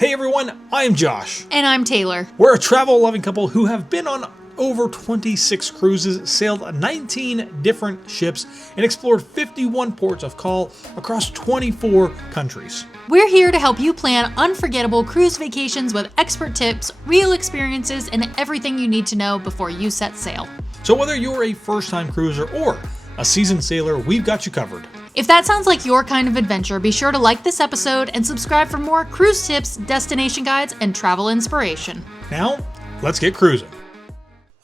Hey everyone, I'm Josh. And I'm Taylor. We're a travel-loving couple who have been on over 26 cruises, sailed 19 different ships, and explored 51 ports of call across 24 countries. We're here to help you plan unforgettable cruise vacations with expert tips, real experiences, and everything you need to know before you set sail. So whether you're a first-time cruiser or a seasoned sailor, we've got you covered. If that sounds like your kind of adventure, be sure to like this episode and subscribe for more cruise tips, destination guides, and travel inspiration. Now, let's get cruising.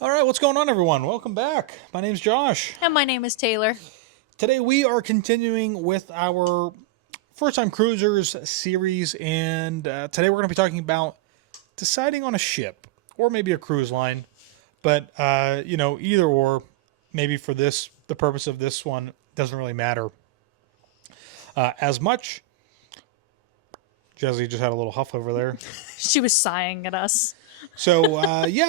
All right, what's going on, everyone? Welcome back. My name's Josh. And my name is Taylor. Today we are continuing with our first-time cruisers series, and today we're going to be talking about deciding on a ship or maybe a cruise line. But, either or, maybe for the purpose of this one, doesn't really matter as much. Jesse just had a little huff over there. She was sighing at us. So,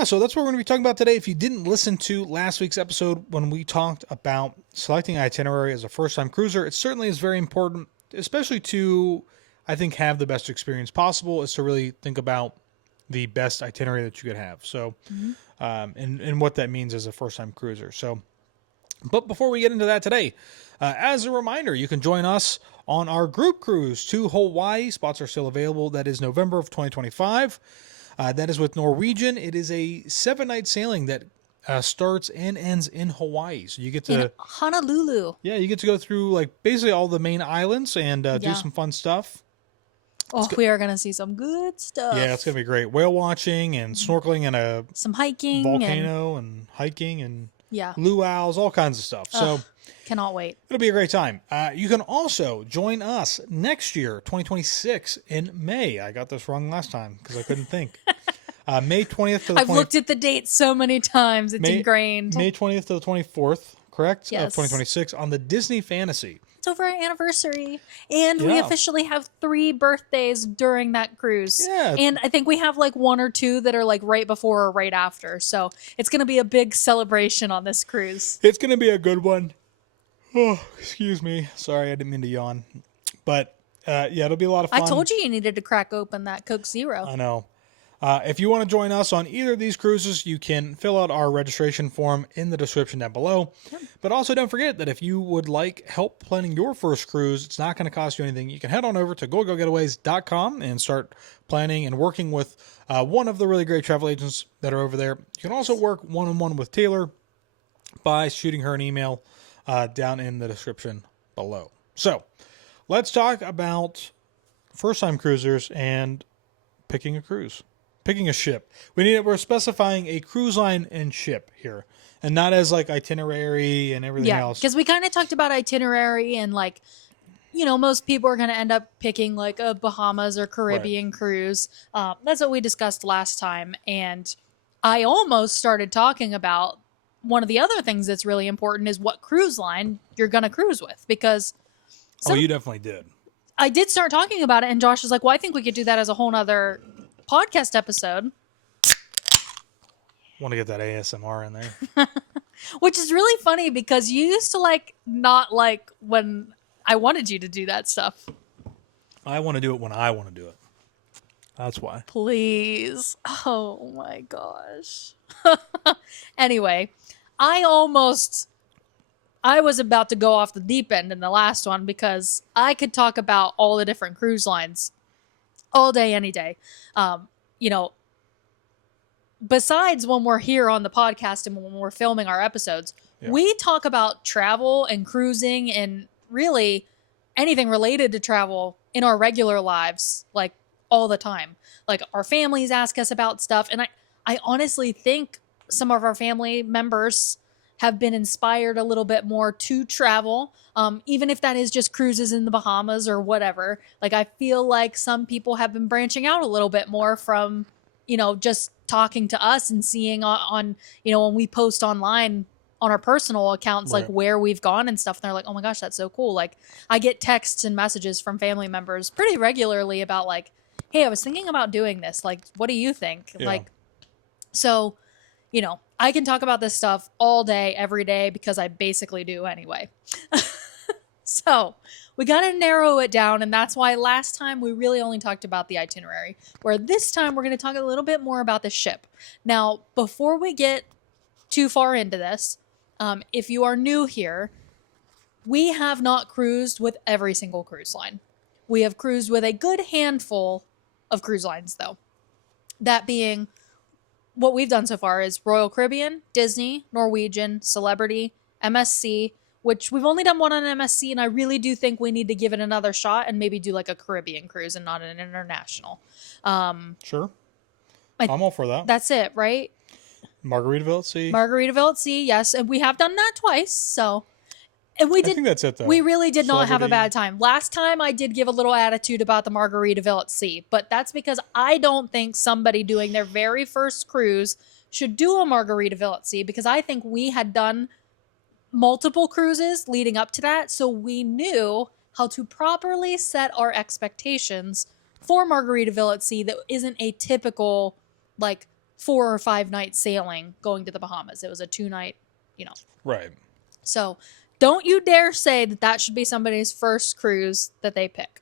so that's what we're going to be talking about today. If you didn't listen to last week's episode when we talked about selecting itinerary as a first-time cruiser, it certainly is very important, especially to, I think, have the best experience possible, is to really think about the best itinerary that you could have. So, and what that means as a first-time cruiser. So, but before we get into that today, as a reminder, you can join us on our group cruise to Hawaii. Spots are still available. That is November of 2025. That is with Norwegian. It is a 7-night sailing that starts and ends in Hawaii. So you get to... In Honolulu. Yeah, you get to go through like basically all the main islands and do some fun stuff. Oh, we are going to see some good stuff. Yeah, it's going to be great. Whale watching and snorkeling in a some hiking. Volcano and hiking and yeah, luau's, all kinds of stuff. So cannot wait. It'll be a great time. You can also join us next year, 2026, in May. I got this wrong last time because I couldn't think. May 20th to the I've looked at the date so many times. It's ingrained. May 20th to the 24th, correct? Yes. Of 2026 on the Disney Fantasy. It's over our anniversary. And we officially have 3 birthdays during that cruise. Yeah. And I think we have like 1 or 2 that are like right before or right after. So it's going to be a big celebration on this cruise. It's going to be a good one. Oh, excuse me. Sorry, I didn't mean to yawn. But, it'll be a lot of fun. I told you needed to crack open that Coke Zero. I know. If you want to join us on either of these cruises, you can fill out our registration form in the description down below. Yep. But also don't forget that if you would like help planning your first cruise, it's not going to cost you anything. You can head on over to GoGoGetaways.com and start planning and working with one of the really great travel agents that are over there. You can also work one-on-one with Taylor by shooting her an email down in the description below. So let's talk about first-time cruisers and picking a cruise. Picking a ship. We're specifying a cruise line and ship here, and not as like itinerary and everything else. Because we kind of talked about itinerary and like, most people are going to end up picking like a Bahamas or Caribbean cruise. That's what we discussed last time. And I almost started talking about one of the other things that's really important is what cruise line you're going to cruise with, because you definitely did. I did start talking about it, and Josh was like, well, I think we could do that as a whole nother podcast episode. Want to get that ASMR in there. Which is really funny because you used to not like when I wanted you to do that stuff. I want to do it when I want to do it. That's why. Please. Oh my gosh. Anyway, I was about to go off the deep end in the last one because I could talk about all the different cruise lines all day, any day. Besides when we're here on the podcast and when we're filming our episodes, we talk about travel and cruising and really anything related to travel in our regular lives, like all the time. Like our families ask us about stuff. And I honestly think some of our family members have been inspired a little bit more to travel, even if that is just cruises in the Bahamas or whatever. Like, I feel like some people have been branching out a little bit more from, just talking to us and seeing on when we post online on our personal accounts, like where we've gone and stuff. And they're like, oh my gosh, that's so cool. Like, I get texts and messages from family members pretty regularly about like, hey, I was thinking about doing this. Like, what do you think? Yeah. So, I can talk about this stuff all day, every day, because I basically do anyway. So we got to narrow it down, and that's why last time we really only talked about the itinerary, where this time we're going to talk a little bit more about the ship. Now, before we get too far into this, if you are new here, we have not cruised with every single cruise line. We have cruised with a good handful of cruise lines, though. That being, what we've done so far is Royal Caribbean, Disney, Norwegian, Celebrity, MSC, which we've only done one on MSC, and I really do think we need to give it another shot and maybe do like a Caribbean cruise and not an international. Sure. I'm all for that. That's it, right? Margaritaville at Sea. Margaritaville at Sea, yes. And we have done that twice, so... And we did. I think that's it, though. We really did not have a Celebrity. bad time. Last time I did give a little attitude about the Margaritaville at Sea, but that's because I don't think somebody doing their very first cruise should do a Margaritaville at Sea, because I think we had done multiple cruises leading up to that, so we knew how to properly set our expectations for Margaritaville at Sea that isn't a typical, like, 4 or 5 night sailing going to the Bahamas. It was a 2-night, Right. So... Don't you dare say that that should be somebody's first cruise that they pick.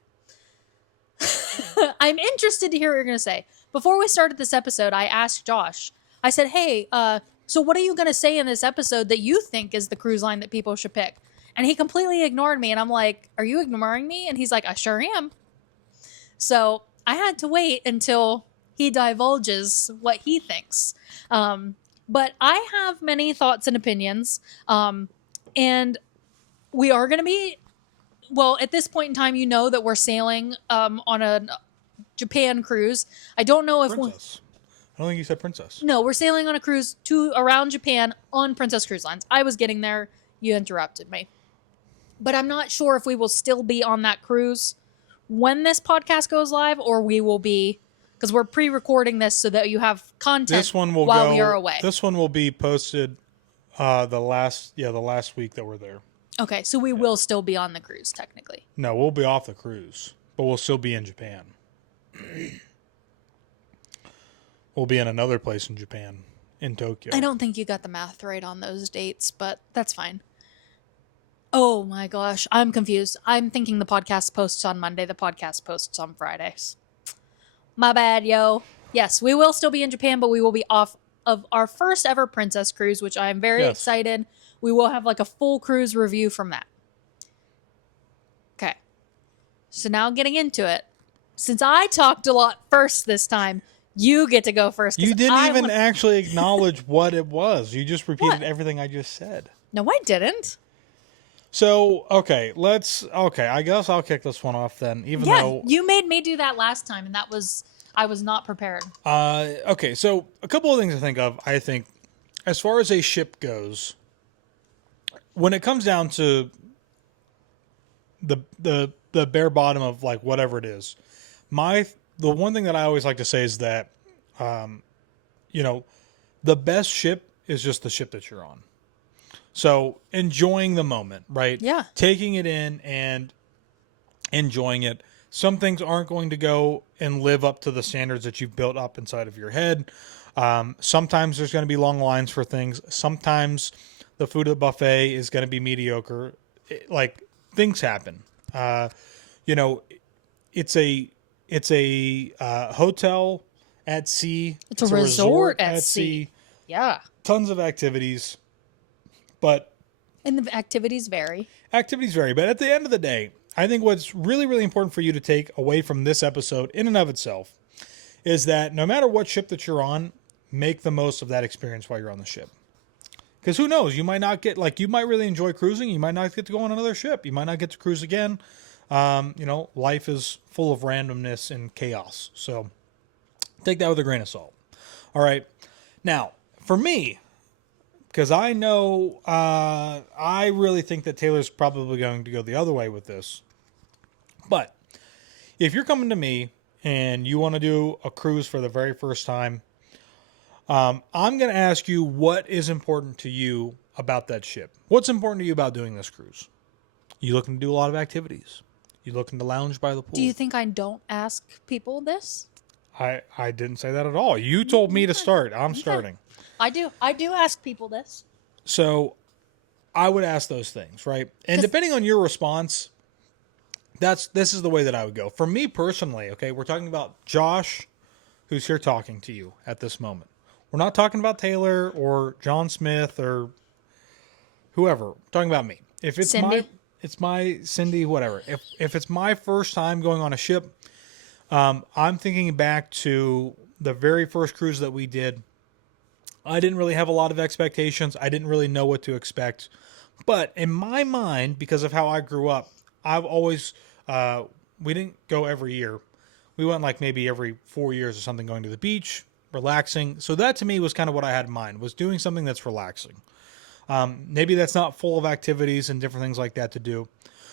I'm interested to hear what you're going to say. Before we started this episode, I asked Josh, I said, hey, so what are you going to say in this episode that you think is the cruise line that people should pick? And he completely ignored me. And I'm like, are you ignoring me? And he's like, I sure am. So I had to wait until he divulges what he thinks. But I have many thoughts and opinions. And we are going to be, well, at this point in time, you know that we're sailing on a Japan cruise. I don't know if Princess. I don't think you said Princess. No, we're sailing on a cruise around Japan on Princess Cruise Lines. I was getting there. You interrupted me. But I'm not sure if we will still be on that cruise when this podcast goes live, or we will be, because we're pre-recording this so that you have content while we are away. This one will be posted the last week that we're there. Okay, so we will still be on the cruise, technically. No, we'll be off the cruise, but we'll still be in Japan. We'll be in another place in Japan, in Tokyo. I don't think you got the math right on those dates, but that's fine. Oh my gosh, I'm confused. I'm thinking the podcast posts on Monday, the podcast posts on Fridays. My bad, yo. Yes, we will still be in Japan, but we will be off of our first ever Princess cruise, which I am very excited. We will have like a full cruise review from that. Okay. So now getting into it. Since I talked a lot first this time, you get to go first. You didn't actually acknowledge what it was. You just repeated everything I just said. No, I didn't. So, okay, I guess I'll kick this one off then, even though... you made me do that last time, and I was not prepared. Okay, so a couple of things to think of. I think, as far as a ship goes, when it comes down to the bare bottom of like whatever it is, the one thing that I always like to say is that, the best ship is just the ship that you're on. So enjoying the moment, right? Yeah. Taking it in and enjoying it. Some things aren't going to go and live up to the standards that you've built up inside of your head. Sometimes there's going to be long lines for things. Sometimes the food at the buffet is going to be mediocre. Things happen. It's a hotel at sea. It's a resort at sea. Yeah. Tons of activities. And the activities vary. But at the end of the day, I think what's really, really important for you to take away from this episode in and of itself is that no matter what ship that you're on, make the most of that experience while you're on the ship. Because who knows, you might not get, you might really enjoy cruising. You might not get to go on another ship. You might not get to cruise again. Life is full of randomness and chaos. So take that with a grain of salt. All right. Now, for me, because I know I really think that Taylor's probably going to go the other way with this. But if you're coming to me and you want to do a cruise for the very first time, I'm going to ask you what is important to you about that ship. What's important to you about doing this cruise? You looking to do a lot of activities? You looking to lounge by the pool? Do you think I don't ask people this? I didn't say that at all. You told me to start. I'm starting. I do ask people this. So I would ask those things, right? And depending on your response, this is the way that I would go. For me personally, okay, we're talking about Josh, who's here talking to you at this moment. We're not talking about Taylor or John Smith or whoever. We're talking about me. If it's Cindy? it's my Cindy, whatever. If it's my first time going on a ship, I'm thinking back to the very first cruise that we did. I didn't really have a lot of expectations. I didn't really know what to expect. But in my mind, because of how I grew up, I've always, we didn't go every year. We went like maybe every 4 years or something, going to the beach, relaxing. So that to me was kind of what I had in mind, was doing something that's relaxing. Maybe that's not full of activities and different things like that to do.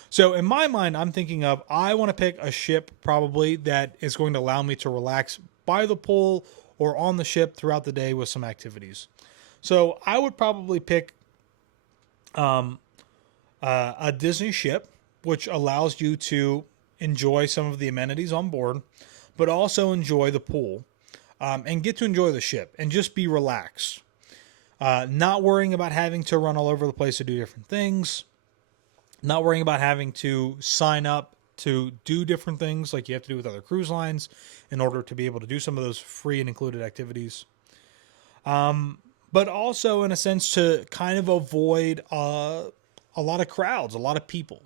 So in my mind, I'm thinking of, I want to pick a ship probably that is going to allow me to relax by the pool or on the ship throughout the day with some activities. So I would probably pick a Disney ship, which allows you to enjoy some of the amenities on board, but also enjoy the pool and get to enjoy the ship and just be relaxed. Not worrying about having to run all over the place to do different things. Not worrying about having to sign up to do different things like you have to do with other cruise lines in order to be able to do some of those free and included activities. But also in a sense to kind of avoid a lot of crowds, a lot of people.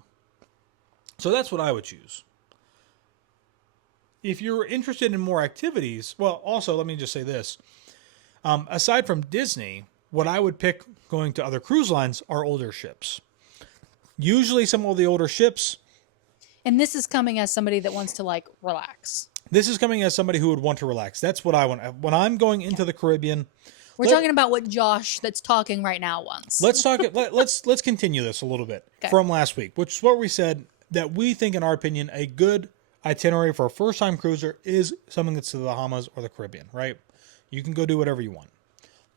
So that's what I would choose. If you're interested in more activities, well, also let me just say this. Aside from Disney, what I would pick going to other cruise lines are older ships. Usually some of the older ships. And this is coming as somebody that wants to like relax. This is coming as somebody who would want to relax. That's what I want. When I'm going into the Caribbean, we're talking about what Josh that's talking right now wants. Let's talk. Let's continue this a little bit from last week, which is what we said that we think, in our opinion, a good itinerary for a first-time cruiser is something that's to the Bahamas or the Caribbean. Right? You can go do whatever you want,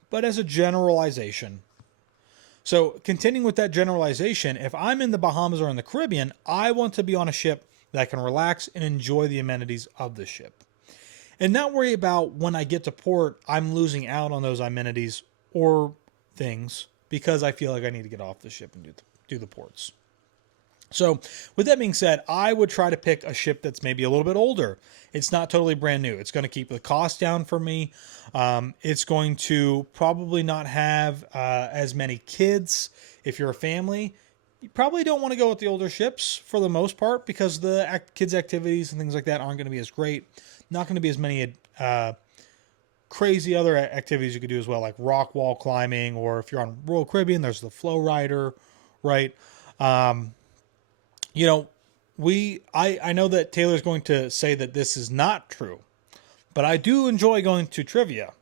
but as a generalization. So continuing with that generalization, if I'm in the Bahamas or in the Caribbean, I want to be on a ship that can relax and enjoy the amenities of the ship. And not worry about when I get to port, I'm losing out on those amenities or things because I feel like I need to get off the ship and do the ports. So with that being said, I would try to pick a ship that's maybe a little bit older. It's not totally brand new. It's going to keep the cost down for me. It's going to probably not have as many kids. If you're a family, you probably don't want to go with the older ships for the most part because the kids' activities and things like that aren't going to be as great. Not going to be as many crazy other activities you could do as well, like rock wall climbing, or if you're on Royal Caribbean, there's the Flow Rider, right? You know, I know that Taylor's going to say that this is not true, but I do enjoy going to trivia.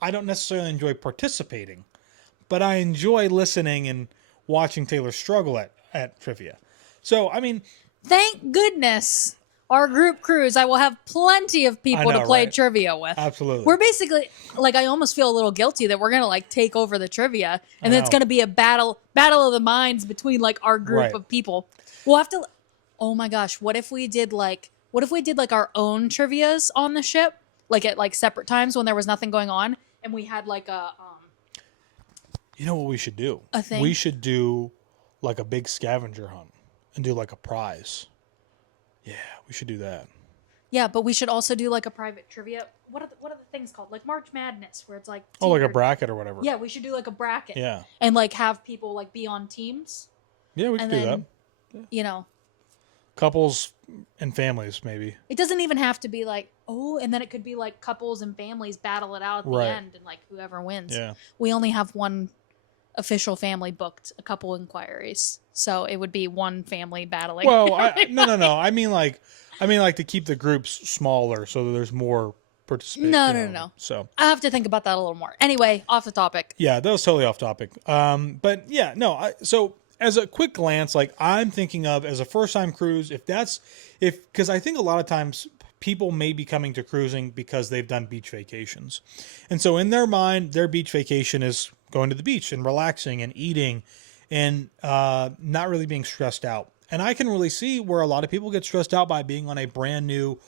I don't necessarily enjoy participating, but I enjoy listening and watching Taylor struggle at trivia. So, I mean, thank goodness our group cruise, I will have plenty of people to play trivia with. Absolutely. We're basically, like, I almost feel a little guilty that we're going to, like, take over the trivia. And then it's going to be a battle of the minds between, like, our group of people. We'll have to, oh my gosh, what if we did, like, our own trivias on the ship? Like, at, like, separate times when there was nothing going on? And we had, like, a, you know what we should do? A thing? We should do, like, a big scavenger hunt and do, like, a prize. Yeah, we should do that. Yeah, but we should also do like a private trivia. What are the things called? Like March Madness, where it's like like a bracket or whatever. Yeah, we should do like a bracket. Yeah, and like have people like be on teams. Yeah, we can do that. Yeah. You know, couples and families maybe. It doesn't even have to be like and then it could be like couples and families battle it out at the end, and like whoever wins. Yeah, we only have one official family booked, a couple inquiries, so it would be one family battling. Well, no. I mean like to keep the groups smaller so that there's more participation. No. So I have to think about that a little more. Anyway, off the topic. Yeah, that was totally off topic. But yeah, no. So as a quick glance, like I'm thinking of as a first time cruise, because I think a lot of times people may be coming to cruising because they've done beach vacations, and so in their mind, their beach vacation is going to the beach and relaxing and eating and not really being stressed out. And I can really see where a lot of people get stressed out by being on a brand new,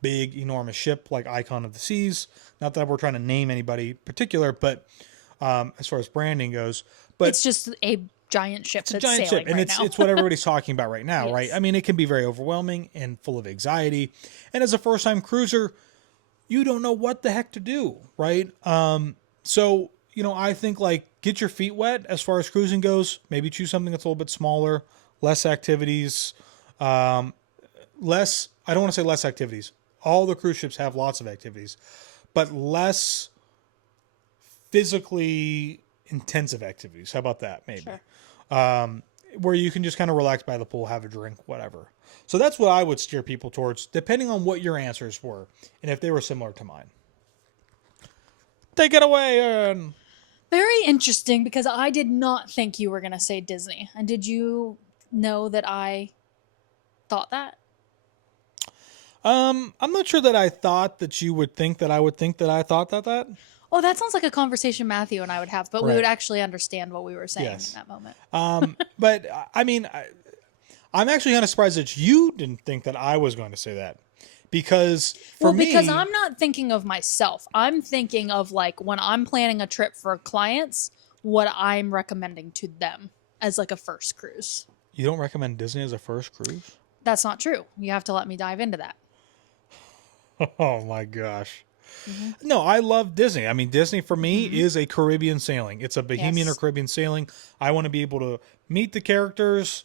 big, enormous ship like Icon of the Seas. Not that we're trying to name anybody particular, but as far as branding goes. But it's just a giant ship It's a that's giant sailing ship, and right now. it's what everybody's talking about right now, Yes. right? I mean, it can be very overwhelming and full of anxiety. And as a first-time cruiser, you don't know what the heck to do, right? So, I think like get your feet wet as far as cruising goes. Maybe choose something that's a little bit smaller, less activities, less. I don't want to say less activities. All the cruise ships have lots of activities, but less physically intensive activities. How about that? Maybe. Sure. Where you can just kind of relax by the pool, have a drink, whatever. So that's what I would steer people towards, depending on what your answers were and if they were similar to mine. Take it away, Aaron. Very interesting, because I did not think you were going to say Disney. And did you know that I thought that? I'm not sure that I thought that you would think that I would think that I thought that. Oh, that sounds like a conversation Matthew and I would have, but we Right. would actually understand what we were saying Yes. in that moment. But I mean, I'm actually kind of surprised that you didn't think that I was going to say that, because for me, because I'm not thinking of myself. I'm thinking of like when I'm planning a trip for clients, what I'm recommending to them as like a first cruise. you don't recommend Disney as a first cruise. That's not true. You have to let me dive into that. Oh my gosh. No, I love Disney. I mean, Disney for me is a Caribbean sailing. It's a Bohemian Yes. or Caribbean sailing. I want to be able to meet the characters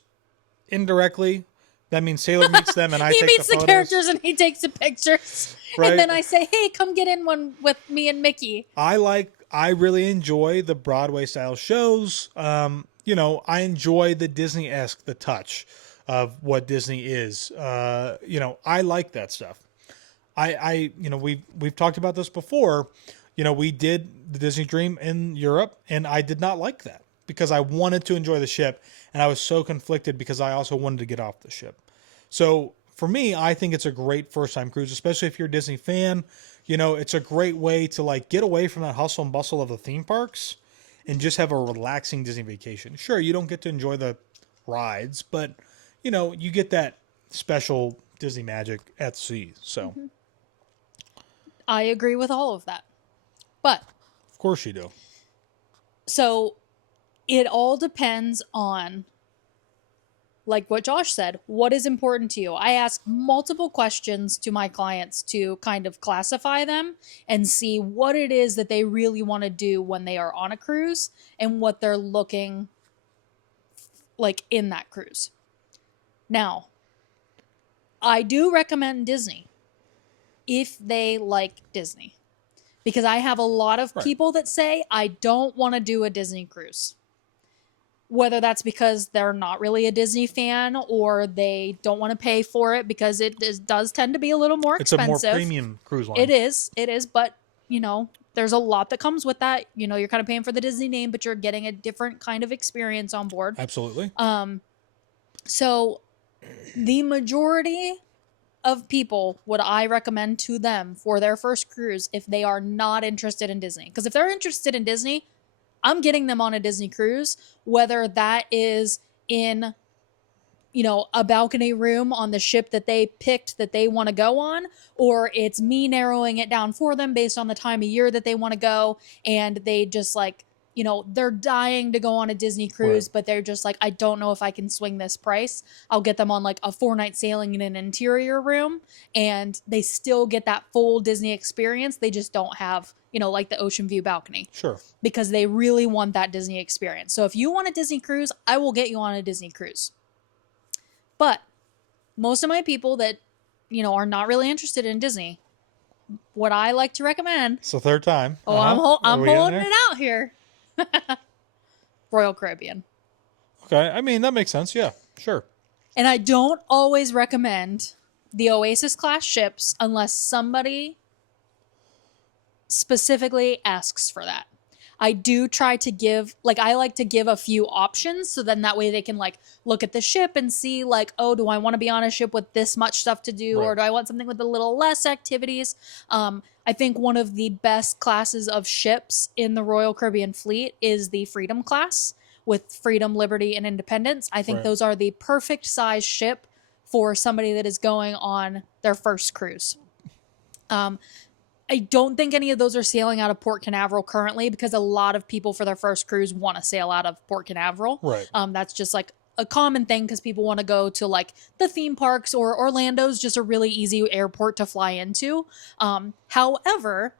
indirectly. That means Sailor meets them and I He take meets the the photos. characters and he takes the pictures. Right. And then I say, hey, come get in one with me and Mickey. I really enjoy the Broadway style shows. I enjoy the Disney-esque, the touch of what Disney is. I like that stuff. We've talked about this before. We did the Disney Dream in Europe, and I did not like that because I wanted to enjoy the ship, and I was so conflicted because I also wanted to get off the ship. So for me, I think it's a great first-time cruise, especially if you're a Disney fan. It's a great way to like get away from that hustle and bustle of the theme parks and just have a relaxing Disney vacation. Sure, you don't get to enjoy the rides, but you get that special Disney magic at sea. So. I agree with all of that. But, Of course you do. so it all depends on, like what Josh said, what is important to you. I ask multiple questions to my clients to kind of classify them and see what it is that they really want to do when they are on a cruise and what they're looking like in that cruise. Now, I do recommend Disney if they like Disney, because I have a lot of people that say, I don't want to do a Disney cruise. Whether that's because they're not really a Disney fan or they don't want to pay for it because does tend to be a little more It's a expensive. more premium cruise line. It is, but there's a lot that comes with that. You're kind of paying for the Disney name, but you're getting a different kind of experience on board. Absolutely. So the majority of people, what I recommend to them for their first cruise, if they are not interested in Disney, because if they're interested in Disney, I'm getting them on a Disney cruise, whether that is in, a balcony room on the ship that they picked that they want to go on, or it's me narrowing it down for them based on the time of year that they want to go. And they just like, they're dying to go on a Disney cruise, but they're just like, I don't know if I can swing this price. I'll get them on like a 4-night sailing in an interior room, and they still get that full Disney experience. They just don't have, like the ocean view balcony. Sure. Because they really want that Disney experience. So if you want a Disney cruise, I will get you on a Disney cruise. But most of my people that, are not really interested in Disney, what I like to recommend. It's the third time. Oh, I'm holding it out here. Royal Caribbean. Okay. I mean, that makes sense. Yeah, sure. And I don't always recommend the Oasis class ships unless somebody specifically asks for that. I do try to give, I like to give a few options, so then that way they can look at the ship and see oh, do I want to be on a ship with this much stuff to do, or do I want something with a little less activities? I think one of the best classes of ships in the Royal Caribbean fleet is the Freedom class with Freedom, Liberty, and Independence. I think those are the perfect size ship for somebody that is going on their first cruise. I don't think any of those are sailing out of Port Canaveral currently, because a lot of people for their first cruise want to sail out of Port Canaveral. Right. That's just like a common thing because people want to go to like the theme parks, or Orlando's just a really easy airport to fly into. However,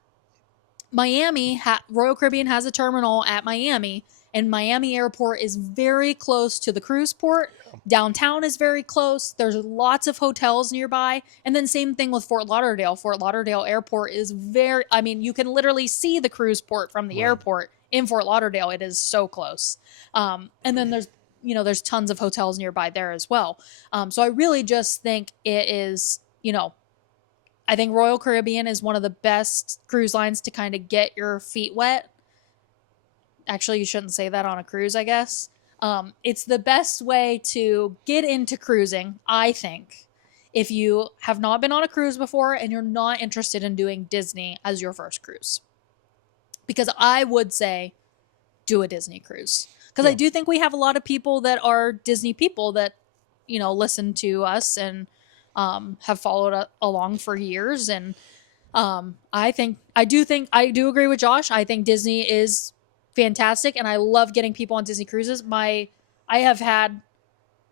Royal Caribbean has a terminal at Miami, and Miami Airport is very close to the cruise port. Downtown is very close. There's lots of hotels nearby. And then same thing with Fort Lauderdale. Fort Lauderdale Airport is you can literally see the cruise port from the airport in Fort Lauderdale. It is so close. And then there's tons of hotels nearby there as well. So I really just think it is, I think Royal Caribbean is one of the best cruise lines to kind of get your feet wet. Actually, you shouldn't say that on a cruise, I guess. It's the best way to get into cruising, I think, if you have not been on a cruise before and you're not interested in doing Disney as your first cruise. Because I would say do a Disney cruise. Because I do think we have a lot of people that are Disney people that, listen to us and have followed along for years. And I do agree with Josh. I think Disney is fantastic, and I love getting people on Disney cruises. I have had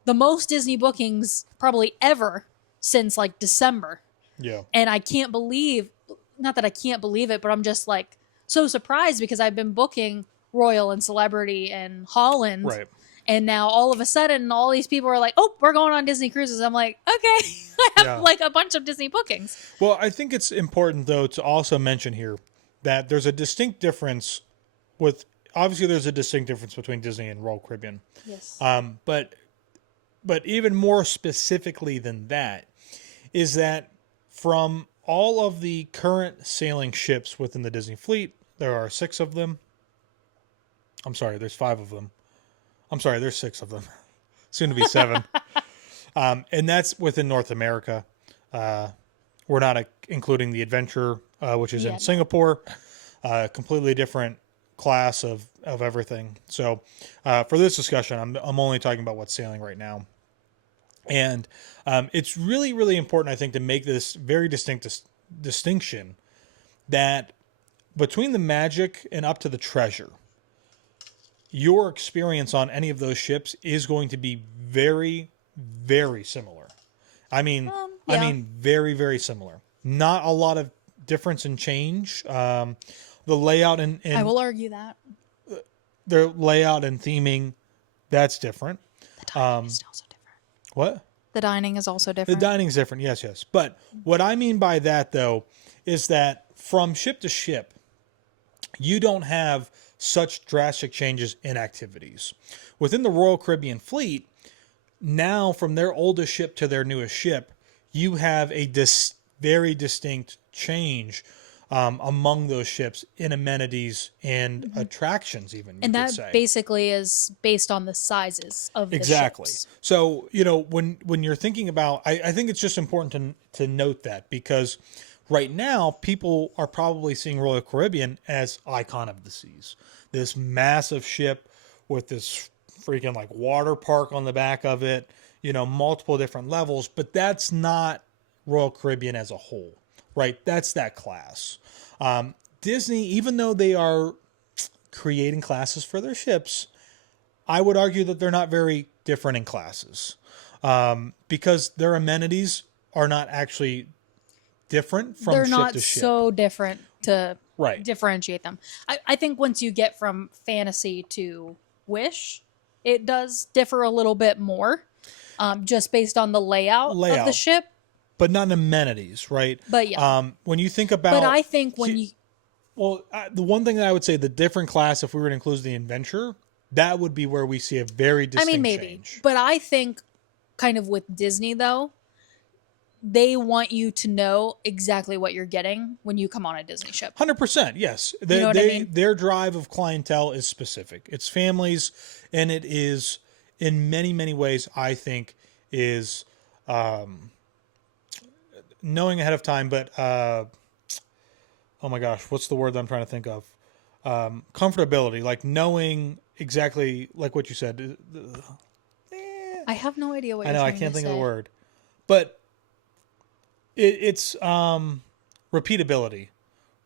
the most Disney bookings probably ever since like December. Yeah. And I can't believe, not that I can't believe it, but I'm just like so surprised because I've been booking Royal and Celebrity and Holland. Right. And now all of a sudden all these people are like, oh, we're going on Disney cruises. I'm like, okay, I have like a bunch of Disney bookings. Well, I think it's important though to also mention here that there's a distinct difference there's a distinct difference between Disney and Royal Caribbean. Yes. But even more specifically than that is that from all of the current sailing ships within the Disney fleet, there are 6 of them. I'm sorry, there's 5 of them. I'm sorry, there's 6 of them. Soon to be 7. And that's within North America. We're not including the Adventure, which is in Singapore. Completely different class of everything. So for this discussion, I'm only talking about what's sailing right now. And it's really, really important, I think, to make this very distinct distinction that between the Magic and up to the Treasure, your experience on any of those ships is going to be very, very similar. I mean, very, very similar. Not a lot of difference in change. The layout and I will argue that their layout and theming, that's different. the dining is also different. What? The dining is also different. The dining's different. Yes. But what I mean by that though is that from ship to ship, you don't have such drastic changes in activities. Within the Royal Caribbean fleet, now from their oldest ship to their newest ship, you have a very distinct change among those ships in amenities and attractions, even. And that basically is based on the sizes of the ships. So, when you're thinking about, I think it's just important to note that, because right now people are probably seeing Royal Caribbean as icon of the seas. This massive ship with this freaking like water park on the back of it, multiple different levels, but that's not Royal Caribbean as a whole, right? That's that class. Disney, even though they are creating classes for their ships, I would argue that they're not very different in classes, because their amenities are not actually different from ship to ship. They're not so different to differentiate them. I think once you get from Fantasy to Wish, it does differ a little bit more, just based on the layout of the ship. But not amenities, right? But yeah. When you think about... But I think when you... Well, the one thing that I would say, the different class, if we were to include the Adventure, that would be where we see a very distinct change. But I think kind of with Disney, though, they want you to know exactly what you're getting when you come on a Disney ship. 100%, yes. You know what I mean? Their drive of clientele is specific. It's families, and it is, in many, many ways, I think, is... knowing ahead of time, but oh my gosh, what's the word that I'm trying to think of? Comfortability, like knowing exactly, like what you said. I have no idea what you're I know, trying I can't to think say. of the word, but it's repeatability,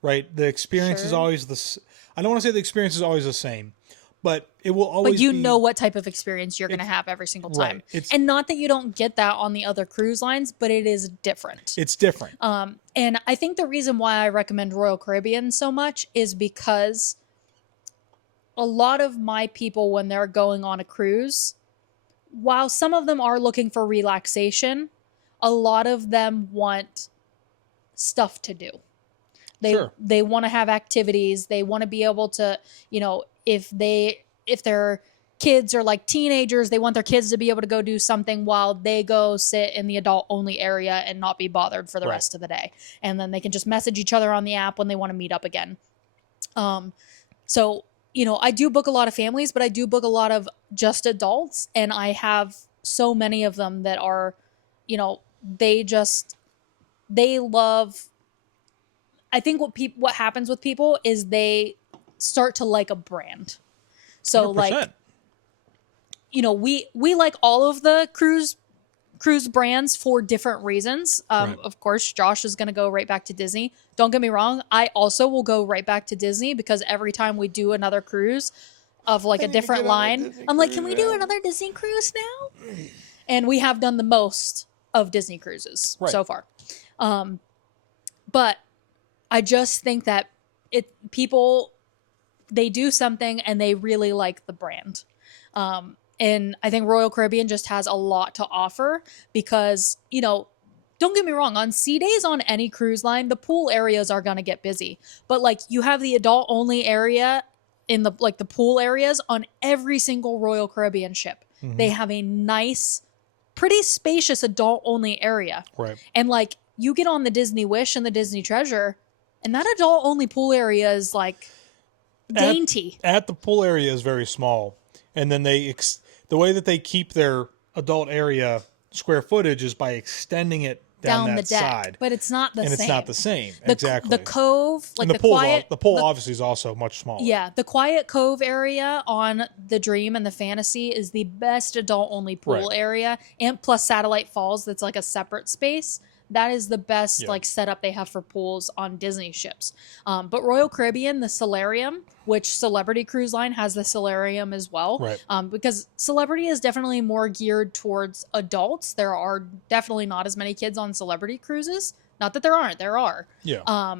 right? The experience is Sure. always I don't want to say the experience is always the same, but it will always But you be, know what type of experience you're going to have every single time. right. It's And not that you don't get that on the other cruise lines, but it is different. it's different. And I think the reason why I recommend Royal Caribbean so much is because a lot of my people, when they're going on a cruise, while some of them are looking for relaxation, a lot of them want stuff to do. Sure. They want to have activities. They want to be able to, if their kids are like teenagers, they want their kids to be able to go do something while they go sit in the adult only area and not be bothered for the rest of the day. And then they can just message each other on the app when they want to meet up again. So, I do book a lot of families, but I do book a lot of just adults. And I have so many of them that are, they love, I think what happens with people is they start to like a brand. So 100%. we like all of the cruise brands for different reasons. Right. Of course, Josh is going to go right back to Disney. Don't get me wrong. I also will go right back to Disney because every time we do another cruise of like a different line, I'm like, can we do another Disney cruise now? And we have done the most of Disney cruises so far. But I just think that people, they do something and they really like the brand. And I think Royal Caribbean just has a lot to offer because, don't get me wrong, on sea days on any cruise line, the pool areas are going to get busy. But like you have the adult only area in the pool areas on every single Royal Caribbean ship. Mm-hmm. They have a nice, pretty spacious adult only area. Right. And like you get on the Disney Wish and the Disney Treasure and that adult only pool area is like dainty. At the pool area is very small. And then the way that they keep their adult area square footage is by extending it down the that deck, side. but it's not the same. And it's not the same. Exactly. The cove, like and the pool obviously is also much smaller. Yeah, the quiet cove area on the Dream and the Fantasy is the best adult only pool area, and plus Satellite Falls, that's like a separate space. That is the best like setup they have for pools on Disney ships. But Royal Caribbean, the Solarium, which Celebrity Cruise Line has the Solarium as well. Right. Because Celebrity is definitely more geared towards adults. There are definitely not as many kids on Celebrity cruises. Not that there aren't, there are. Yeah.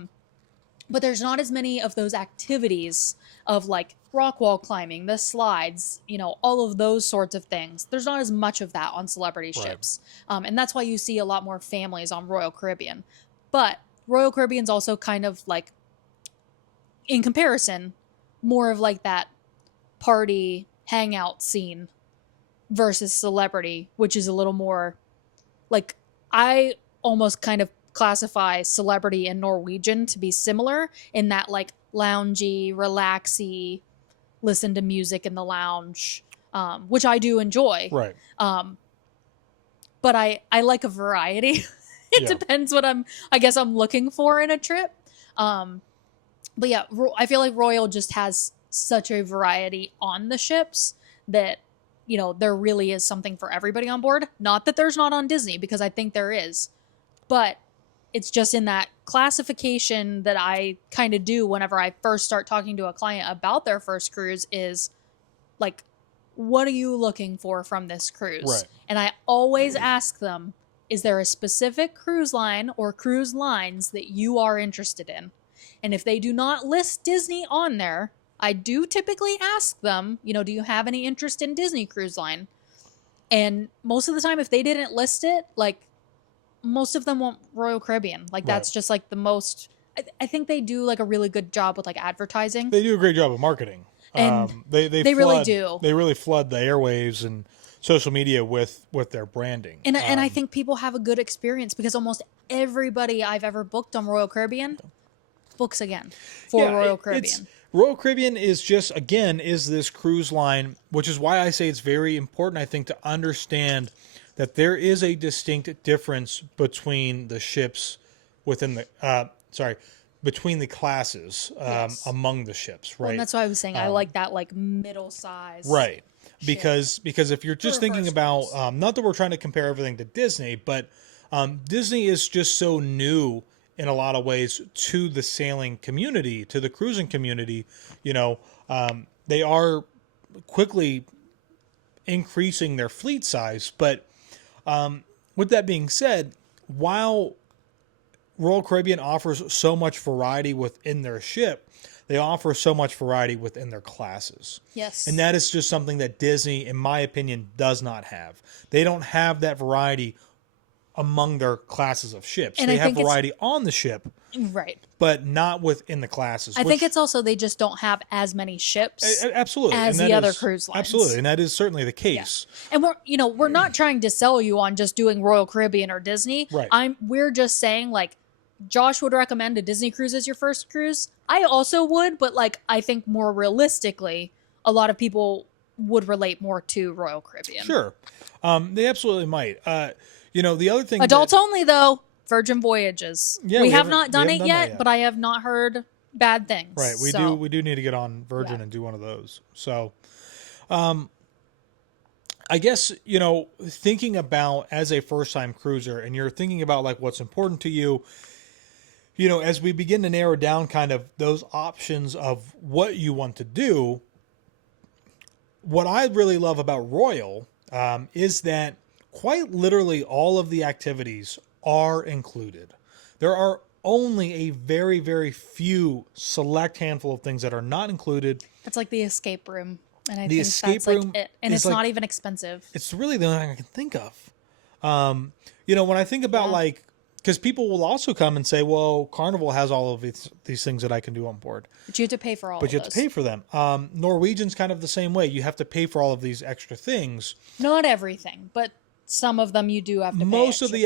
But there's not as many of those activities of like rock wall climbing, the slides, all of those sorts of things. There's not as much of that on Celebrity ships. And that's why you see a lot more families on Royal Caribbean. But Royal Caribbean's also kind of like, in comparison, more of like that party hangout scene versus Celebrity, which is a little more like, I almost kind of classify Celebrity and Norwegian to be similar in that like loungy, relaxy, listen to music in the lounge, which I do enjoy. Right. But I like a variety. It depends what I'm looking for in a trip. But yeah, I feel like Royal just has such a variety on the ships that, there really is something for everybody on board. Not that there's not on Disney, because I think there is. But it's just in that classification that I kind of do whenever I first start talking to a client about their first cruise is like, what are you looking for from this cruise? Right. And I always ask them, is there a specific cruise line or cruise lines that you are interested in? And if they do not list Disney on there, I do typically ask them, do you have any interest in Disney Cruise Line? And most of the time, if they didn't list it, like, most of them want Royal Caribbean. Like, that's just like the most, I think they do like a really good job with like advertising. They do a great job of marketing. And they really do. They really flood the airwaves and social media with their branding. And I think people have a good experience because almost everybody I've ever booked on Royal Caribbean books again for Royal Caribbean. Royal Caribbean is just, again, is this cruise line, which is why I say it's very important, I think, to understand that there is a distinct difference between the ships within the, between the classes among the ships, right? Well, and that's why I was saying I like that like middle size. Right. Because if you're just thinking about, not that we're trying to compare everything to Disney, but Disney is just so new in a lot of ways to the sailing community, to the cruising community. They are quickly increasing their fleet size. But with that being said, while Royal Caribbean offers so much variety within their ship, they offer so much variety within their classes. Yes. And that is just something that Disney, in my opinion, does not have. They don't have that variety among their classes of ships. And they I have think variety on the ship, right, but not within the classes. I think it's also they just don't have as many ships absolutely as the other cruise lines. Absolutely, and that is certainly the case. And we're not trying to sell you on just doing Royal Caribbean or Disney. Right. We're just saying, like, Josh would recommend a Disney cruise as your first cruise. I also would, but like I think more realistically, a lot of people would relate more to Royal Caribbean. Sure. They absolutely might. The other thing, adults only though, Virgin Voyages. Yeah, we have not done it yet, but I have not heard bad things. Right. We do need to get on Virgin and do one of those. So, I guess, thinking about as a first time cruiser, and you're thinking about like what's important to you, as we begin to narrow down kind of those options of what you want to do, what I really love about Royal is that quite literally all of the activities are included. There are only a very, very few select handful of things that are not included. It's like the escape room. And I The think escape that's room like it. And it's is not even expensive. It's really the only thing I can think of. When I think about because people will also come and say, well, Carnival has all of these things that I can do on board. But you have to pay for all of those. But you have to pay for them. Norwegian's kind of the same way. You have to pay for all of these extra things. Not everything, but some of them you do have to pay most extra of the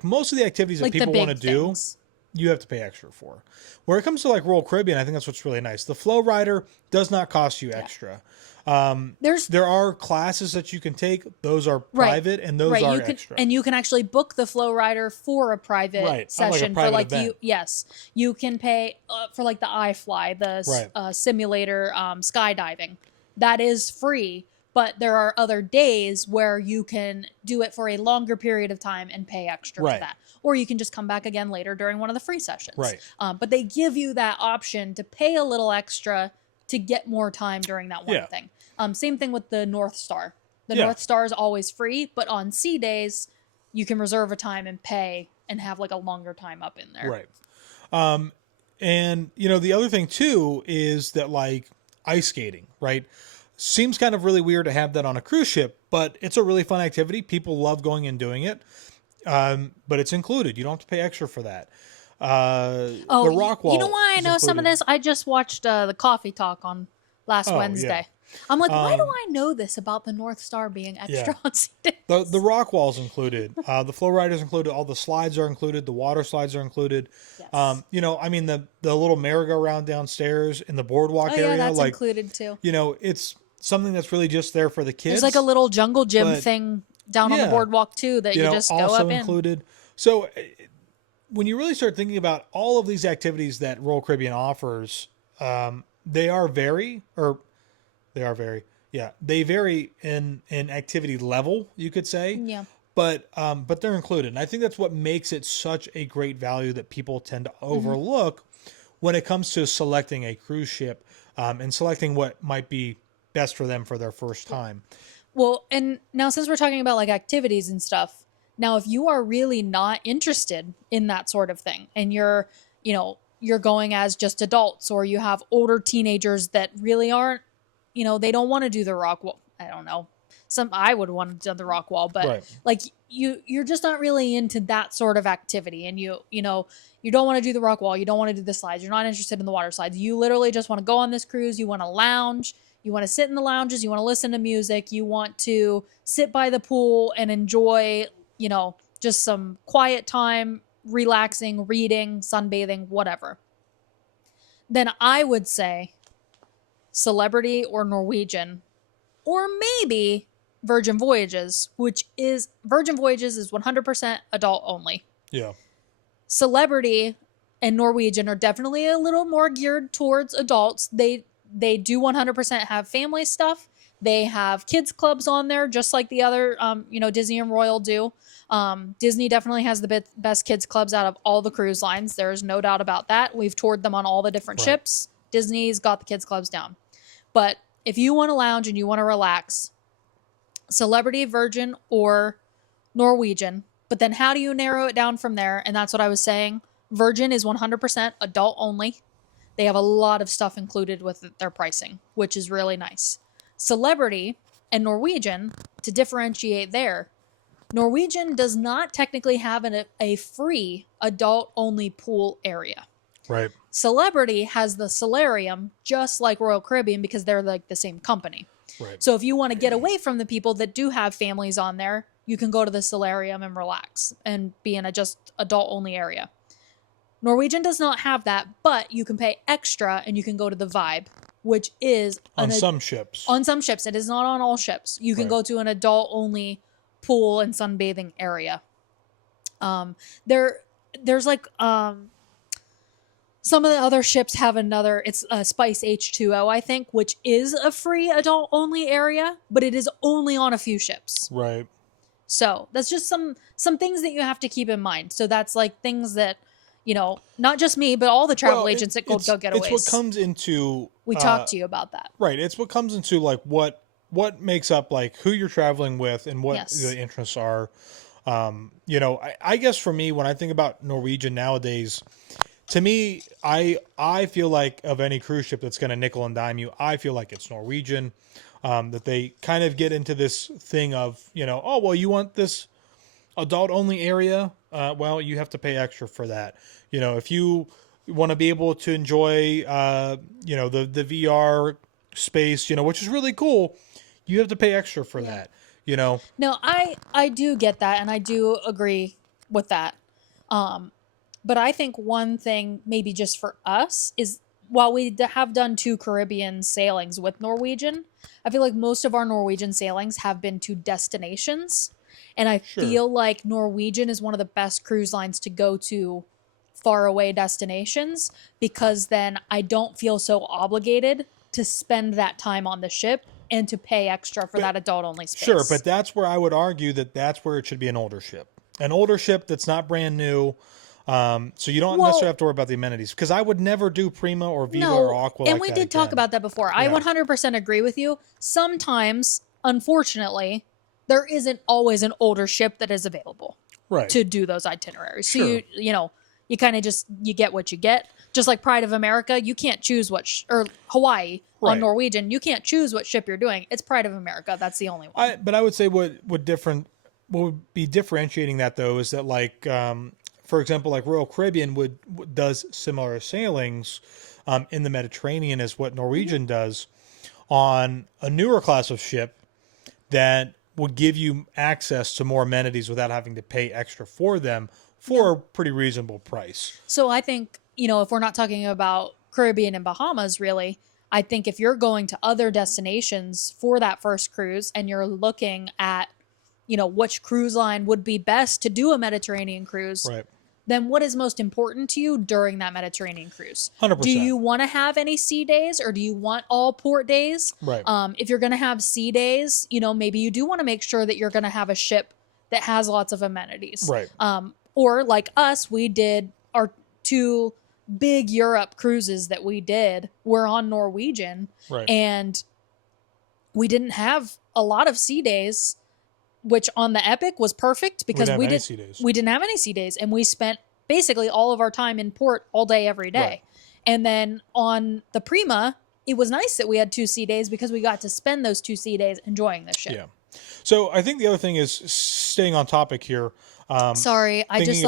for. Most of the activities that Like the people want to big do, things. you have to pay extra for. Where it comes to like Royal Caribbean, I think that's what's really nice. The Flow Rider does not cost you extra. There are classes that you can take. Those are private, and those are extra. And you can actually book the Flow Rider for a private session for like event. you can pay for like the iFly, the simulator skydiving. That is free, but there are other days where you can do it for a longer period of time and pay extra for that. Or you can just come back again later during one of the free sessions. Right. But they give you that option to pay a little extra to get more time during that one thing. Same thing with the North Star. The North Star is always free, but on sea days, you can reserve a time and pay and have like a longer time up in there. Right. And, the other thing too is that like ice skating, right? Seems kind of really weird to have that on a cruise ship, but it's a really fun activity. People love going and doing it. But it's included. You don't have to pay extra for that. The rock wall. You know why I know some of this? I just watched the Coffee Talk on last Wednesday. Yeah. I'm like, why do I know this about the North Star being extra on sea days? The rock wall's included. The flow rider's included. All the slides are included. The water slides are included. Yes. The little merry-go-round downstairs in the boardwalk area. That's included too. It's something that's really just there for the kids. There's like a little jungle gym thing down on the boardwalk too that you just go also up in. included. So when you really start thinking about all of these activities that Royal Caribbean offers, they vary in activity level, you could say. Yeah. But they're included. And I think that's what makes it such a great value that people tend to overlook when it comes to selecting a cruise ship, and selecting what might be best for them for their first time. Well, and now since we're talking about like activities and stuff, now if you are really not interested in that sort of thing and you're going as just adults, or you have older teenagers that really aren't, they don't want to do the rock wall. I don't know. I would want to do the rock wall, but like you're just not really into that sort of activity. And you don't want to do the rock wall. You don't want to do the slides. You're not interested in the water slides. You literally just want to go on this cruise. You want to lounge. You want to sit in the lounges. You want to listen to music. You want to sit by the pool and enjoy, just some quiet time, relaxing, reading, sunbathing, whatever. Then I would say Celebrity or Norwegian, or maybe Virgin Voyages, Virgin Voyages is 100% adult only. Yeah. Celebrity and Norwegian are definitely a little more geared towards adults. They do 100% have family stuff. They have kids clubs on there, just like the other, Disney and Royal do. Disney definitely has the best kids clubs out of all the cruise lines. There's no doubt about that. We've toured them on all the different ships. Disney's got the kids clubs down. But if you want to lounge and you want to relax, Celebrity, Virgin, or Norwegian. But then how do you narrow it down from there? And that's what I was saying. Virgin is 100% adult only. They have a lot of stuff included with their pricing, which is really nice. Celebrity and Norwegian, to differentiate there, Norwegian does not technically have a free adult-only pool area. Right. Celebrity has the solarium, just like Royal Caribbean, because they're like the same company. Right. So if you want to get away from the people that do have families on there, you can go to the solarium and relax and be in a just adult-only area. Norwegian does not have that, but you can pay extra and you can go to the Vibe, which is on some ships. On some ships. It is not on all ships. You can go to an adult-only pool and sunbathing area. There's like some of the other ships have another. It's Spice H2O, I think, which is a free adult-only area, but it is only on a few ships. Right. So that's just some things that you have to keep in mind. So that's like things that, not just me, but all the travel agents at Gold Go Getaways. It's what comes into... We talked to you about that. Right. It's what comes into like what makes up like who you're traveling with and what the interests are. I guess for me, when I think about Norwegian nowadays, to me, I feel like of any cruise ship that's going to nickel and dime you, I feel like it's Norwegian. That they kind of get into this thing of, oh, well, you want this adult only area? Well, you have to pay extra for that. If you want to be able to enjoy, the VR space, which is really cool, you have to pay extra for that, No, I do get that, and I do agree with that. But I think one thing, maybe just for us, is while we have done 2 Caribbean sailings with Norwegian, I feel like most of our Norwegian sailings have been to destinations. And I feel like Norwegian is one of the best cruise lines to go to faraway destinations, because then I don't feel so obligated to spend that time on the ship and to pay extra for that adult-only space. Sure, but that's where I would argue that's where it should be an older ship. An older ship that's not brand new. So you don't necessarily have to worry about the amenities, because I would never do Prima or Viva or Aqua. And we did talk about that before. Yeah. I 100% agree with you. Sometimes, unfortunately, there isn't always an older ship that is available to do those itineraries. So you kind of you get what you get. Just like Pride of America, you can't choose or Hawaii on Norwegian, you can't choose what ship you're doing. It's Pride of America. That's the only one. But I would say what would be differentiating that though is that like. For example, like Royal Caribbean does similar sailings in the Mediterranean as what Norwegian does on a newer class of ship that would give you access to more amenities without having to pay extra for them for a pretty reasonable price. So I think, if we're not talking about Caribbean and Bahamas, really, I think if you're going to other destinations for that first cruise and you're looking at, which cruise line would be best to do a Mediterranean cruise, then what is most important to you during that Mediterranean cruise? 100%. Do you want to have any sea days, or do you want all port days? Right. If you're going to have sea days, maybe you do want to make sure that you're going to have a ship that has lots of amenities. Right. Or like us, we did our 2 big Europe cruises that we did were on Norwegian. Right. And we didn't have a lot of sea days, which on the Epic was perfect because we didn't have any sea days, and we spent basically all of our time in port all day, every day. Right. And then on the Prima, it was nice that we had 2 sea days because we got to spend those 2 sea days enjoying the ship. Yeah. So I think the other thing is staying on topic here. Sorry, I just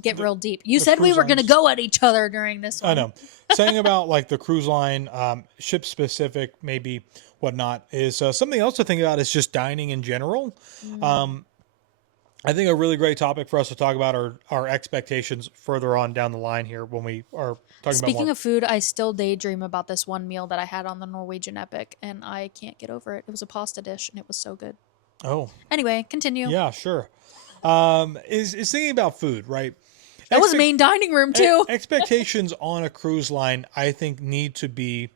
get real deep. You said we were going to go at each other during this one. I know. Saying about like the cruise line, ship specific, maybe whatnot, is something else to think about is just dining in general. I think a really great topic for us to talk about are our expectations further on down the line here when we are talking about. Speaking of food, I still daydream about this one meal that I had on the Norwegian Epic, and I can't get over it. It was a pasta dish, and it was so good. Oh. Anyway, continue. Yeah, sure. Is thinking about food, right? That was main dining room too. Expectations on a cruise line, I think, need to be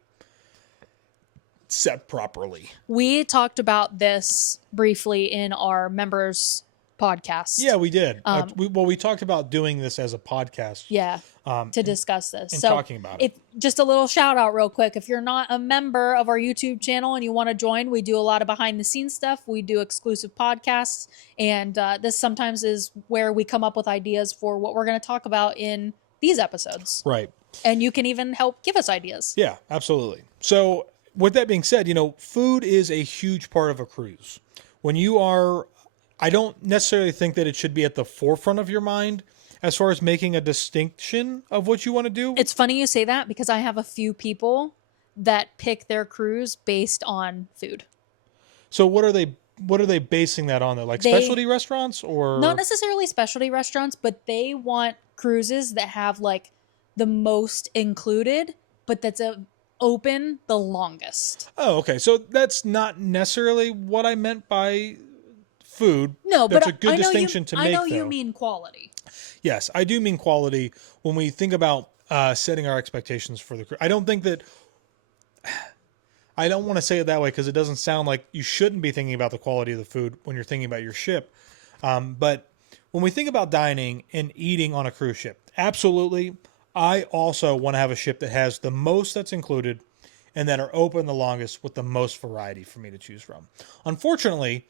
set properly. We talked about this briefly in our members podcast. Yeah, we did. We talked about doing this as a podcast. Yeah, to discuss this. And so talking about it. Just a little shout out real quick. If you're not a member of our YouTube channel and you want to join, we do a lot of behind the scenes stuff. We do exclusive podcasts. And this sometimes is where we come up with ideas for what we're going to talk about in these episodes. Right. And you can even help give us ideas. Yeah, absolutely. So with that being said, food is a huge part of a cruise. When you are, I don't necessarily think that it should be at the forefront of your mind as far as making a distinction of what you want to do. It's funny you say that because I have a few people that pick their cruise based on food. So what are they basing that on though? Like specialty restaurants or not necessarily specialty restaurants, but they want cruises that have like the most included, but that's open the longest. Oh, okay. So that's not necessarily what I meant by food. No, that's but a good distinction to make. I know though. you mean quality. Yes, I do mean quality when we think about setting our expectations for the cruise. I don't think that. I don't want to say it that way because it doesn't sound like you shouldn't be thinking about the quality of the food when you're thinking about your ship. But when we think about dining and eating on a cruise ship, absolutely, I also want to have a ship that has the most that's included and that are open the longest with the most variety for me to choose from. Unfortunately,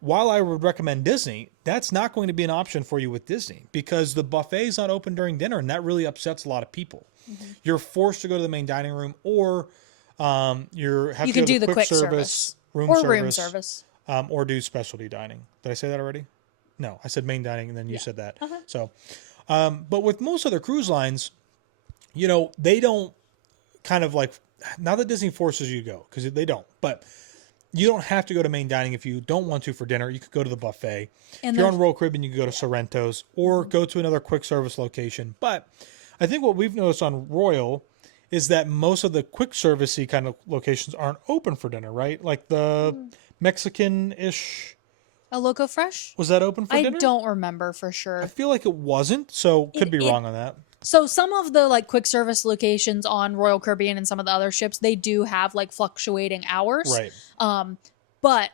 while I would recommend Disney, that's not going to be an option for you with Disney because the buffet is not open during dinner, and that really upsets a lot of people. Mm-hmm. You're forced to go to the main dining room, or you can do the quick service, room service, or do specialty dining. Did I say that already? No, I said main dining, and then you said that. Uh-huh. So, but with most other cruise lines, they don't kind of like, not that Disney forces you to go, because they don't, but you don't have to go to main dining if you don't want to for dinner. You could go to the buffet. And if you're on Royal Caribbean, you can go to Sorrento's or go to another quick service location. But I think what we've noticed on Royal is that most of the quick servicey kind of locations aren't open for dinner, right? Like the Mexican-ish. A Loco Fresh? Was that open for dinner? I don't remember for sure. I feel like it wasn't, so could be wrong on that. So some of the like quick service locations on Royal Caribbean and some of the other ships, they do have like fluctuating hours. Right. But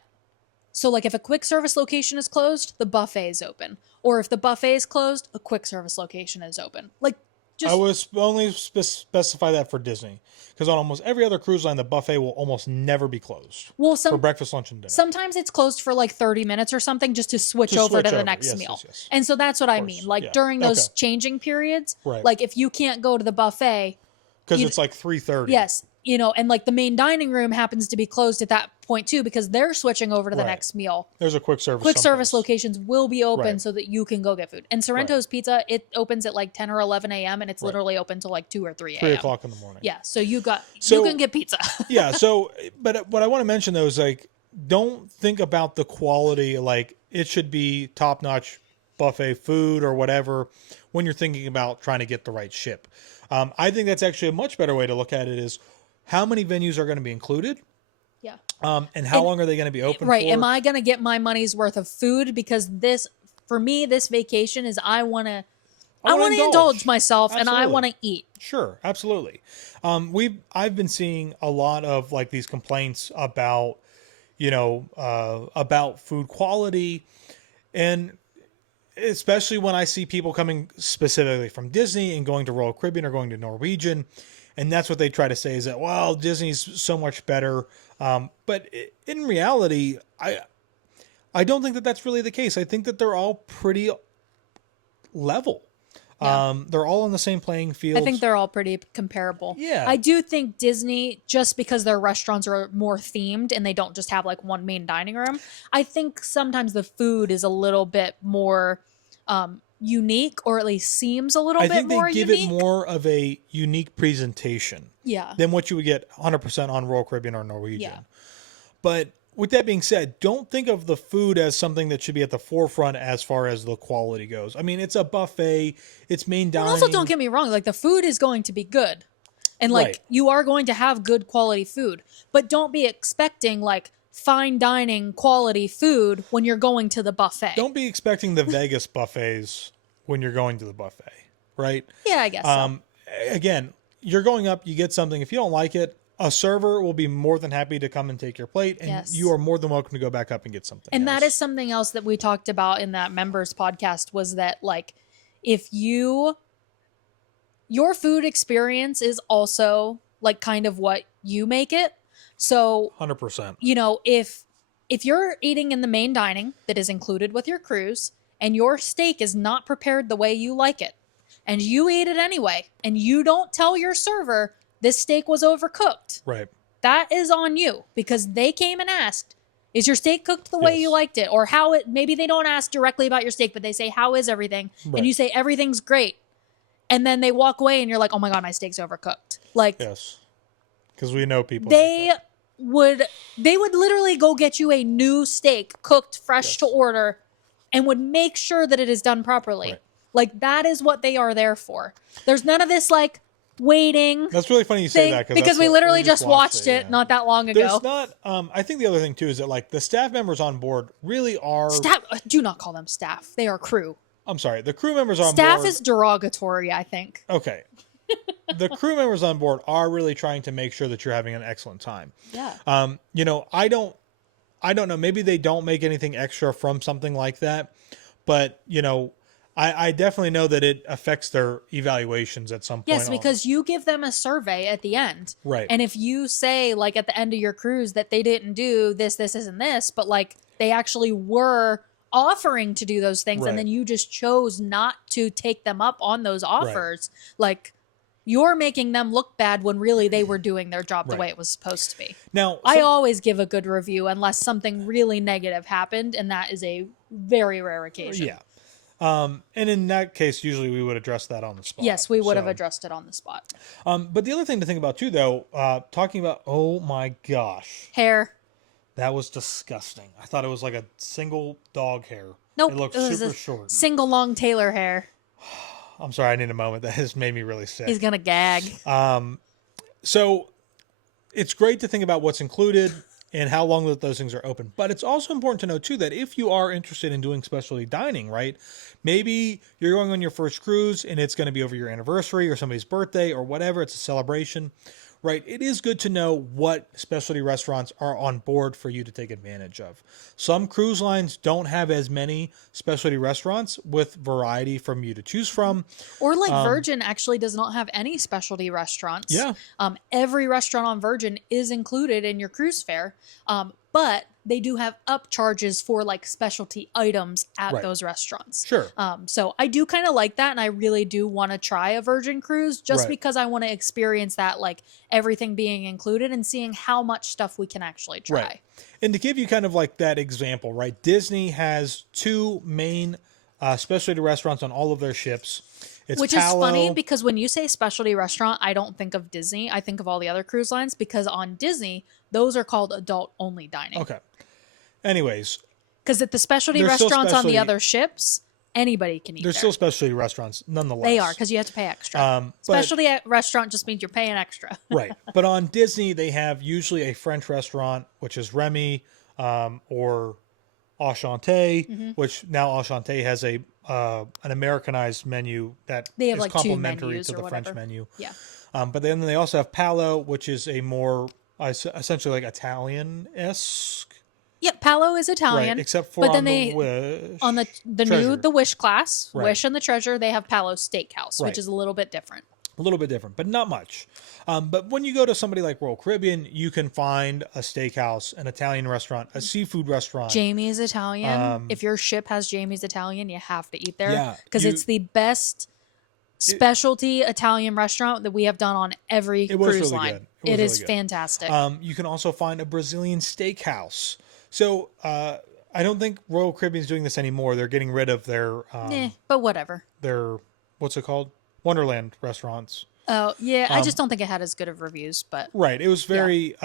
so like if a quick service location is closed, the buffet is open. Or if the buffet is closed, a quick service location is open. Like I was only specify that for Disney because on almost every other cruise line, the buffet will almost never be closed. Well, for breakfast, lunch, and dinner. Sometimes it's closed for like 30 minutes or something just to switch over to the next meal. Yes. And so that's what I mean. Like during those changing periods, like if you can't go to the buffet. Because it's like 3:30. Yes. And like the main dining room happens to be closed at that point too because they're switching over to the next meal. There's a quick service. Quick service locations will be open so that you can go get food. And Sorrento's Pizza, it opens at like 10 or 11 a.m. and it's literally open till like 2 or 3 a.m. 3 o'clock in the morning. Yeah. So you can get pizza. Yeah. So, but what I want to mention though is like, don't think about the quality, like it should be top-notch buffet food or whatever when you're thinking about trying to get the right ship. I think that's actually a much better way to look at it is how many venues are going to be included? Yeah. And how long are they going to be open for? Am I going to get my money's worth of food? Because for me, this vacation is I want to indulge myself. Absolutely. And I want to eat. Sure. Absolutely. I've been seeing a lot of like these complaints about, about food quality, and especially when I see people coming specifically from Disney and going to Royal Caribbean or going to Norwegian. And that's what they try to say is that, well, Disney's so much better. But in reality, I don't think that that's really the case. I think that they're all pretty level. Yeah. They're all on the same playing field. I think they're all pretty comparable. Yeah. I do think Disney, just because their restaurants are more themed and they don't just have like one main dining room, I think sometimes the food is a little bit more unique, or at least seems a little bit more unique. I think they give it more of a unique presentation than what you would get 100% on Royal Caribbean or Norwegian. Yeah. But with that being said, don't think of the food as something that should be at the forefront as far as the quality goes. I mean, it's a buffet, it's main dining. And also, don't get me wrong, like the food is going to be good. And like you are going to have good quality food, but don't be expecting like fine dining quality food when you're going to the buffet. Don't be expecting the Vegas buffets when you're going to the buffet, right? Yeah, I guess so. Again, you're going up, you get something. If you don't like it, a server will be more than happy to come and take your plate, and Yes. you are more than welcome to go back up and get something And else. that is something else that we talked about in that members podcast, was that like if your food experience is also like kind of what you make it. So 100%. you know, if you're eating in the main dining that is included with your cruise and your steak is not prepared the way you like it, and you eat it anyway, and you don't tell your server this steak was overcooked, Right. that is on you, because they came and asked, is your steak cooked the way Yes. you liked it? Or how it, maybe they don't ask directly about your steak, but they say, how is everything? Right. And you say, everything's great. And then they walk away and you're like, oh my God, my steak's overcooked. Like, Yes. Because we know people. they like that. would literally go get you a new steak cooked fresh to order and would make sure that it is done properly. Right. Like, that is what they are there for. There's none of this like waiting That's really funny you say thing, that because we literally just watched it not that long ago. There's not. I think the other thing too is that like the staff members on board really are. Staff, do not call them staff. They are crew. I'm sorry. The crew members on Staff board. is derogatory, I think. Okay. The crew members on board are really trying to make sure that you're having an excellent time. Yeah. You know, I don't know. Maybe they don't make anything extra from something like that, but you know, I definitely know that it affects their evaluations at some point. Yes, because you give them a survey at the end. Right. And if you say, like, at the end of your cruise that they didn't do this, this, and this, but, like, they actually were offering to do those things, Right. and then you just chose not to take them up on those offers, like, you're making them look bad when really they were doing their job the Right. way it was supposed to be. Now, I always give a good review unless something really negative happened, and that is a very rare occasion. yeah. And in that case, usually we would address that on the spot. Yes, we would have So, addressed it on the spot. But the other thing to think about too, though, talking about, oh my gosh, Hair. that was disgusting. I thought it was like a single dog hair. Nope. It looked was super a short. single long Taylor hair. I'm sorry, I need a moment. That has made me really sick. He's going to gag. So it's great to think about what's included and how long those things are open. But it's also important to know, too, that if you are interested in doing specialty dining, right, maybe you're going on your first cruise and it's going to be over your anniversary or somebody's birthday or whatever, it's a celebration, right? It is good to know what specialty restaurants are on board for you to take advantage of. Some cruise lines don't have as many specialty restaurants with variety from you to choose from. Or like Virgin actually does not have any specialty restaurants. Yeah. Every restaurant on Virgin is included in your cruise fare. But they do have up charges for like specialty items at Right. those restaurants. Sure. So I do kind of like that. And I really do want to try a Virgin cruise just Right. because I want to experience that, like everything being included and seeing how much stuff we can actually try. Right. And to give you kind of like that example, right? Disney has two main specialty restaurants on all of their ships. It's Which Palo. is funny because when you say specialty restaurant, I don't think of Disney. I think of all the other cruise lines because on Disney, those are called adult only dining. Okay. Anyways, Because at the specialty There's still restaurants on specialty- the other ships, anybody can eat there's there. still specialty restaurants nonetheless. They are because you have to pay extra. But- Specialty restaurant just means you're paying extra. Right. But on Disney, they have usually a French restaurant, which is Remy, or Enchanté, Mm-hmm. which now Enchanté has an Americanized menu that They have is like two complementary menus to or the French whatever. menu. Yeah. But then they also have Palo, which is a more essentially like Italian-esque. Yep, Palo is Italian. Right, except for but on then the they Wish. on the Treasure. new the Wish class, Right. Wish and the Treasure, they have Palo Steakhouse, Right. which is a little bit different. A little bit different, but not much. But when you go to somebody like Royal Caribbean, you can find a steakhouse, an Italian restaurant, a seafood restaurant. Jamie's Italian. If your ship has Jamie's Italian, you have to eat there Yeah, because you- it's the best specialty Italian restaurant that we have done on every It was cruise really line. good. It was is really good. fantastic. You can also find a Brazilian steakhouse. So I don't think Royal Caribbean's doing this anymore. They're getting rid of their But whatever. their what's it called? Wonderland restaurants. Oh yeah, I just don't think it had as good of reviews, but Right. It was very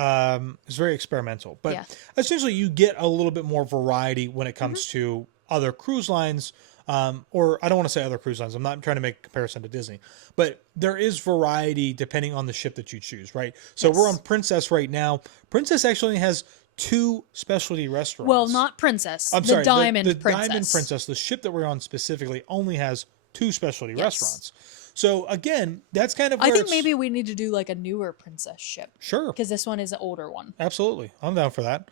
experimental. But Yeah. essentially you get a little bit more variety when it comes Mm-hmm. to other cruise lines. Or I don't want to say other cruise lines. I'm not trying to make a comparison to Disney, but there is variety depending on the ship that you choose, right? So we're Yes. on Princess right now. Princess actually has two specialty restaurants. well, not Princess. I'm the sorry, Diamond the Princess. Diamond Princess, the ship that we're on specifically, only has two specialty Yes. restaurants. So again, that's kind of I where think maybe we need to do like a newer princess ship. Sure. Because this one is an older one. Absolutely. I'm down for that.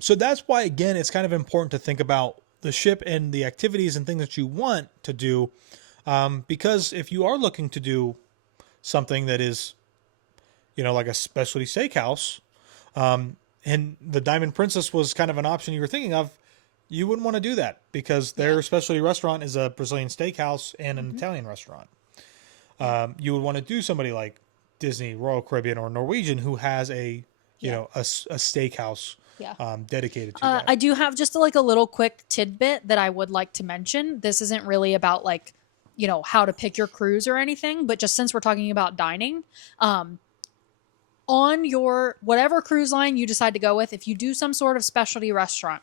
So that's why, again, it's kind of important to think about the ship and the activities and things that you want to do. Because if you are looking to do something that is, like a specialty steakhouse, and the Diamond Princess was kind of an option you were thinking of, you wouldn't want to do that because their specialty restaurant is a Brazilian steakhouse and an Italian restaurant. You would want to do somebody like Disney, Royal Caribbean, or Norwegian, who has a steakhouse dedicated to that. I do have just a little quick tidbit that I would like to mention. This isn't really about how to pick your cruise or anything, but just since we're talking about dining, on your whatever cruise line you decide to go with, if you do some sort of specialty restaurant,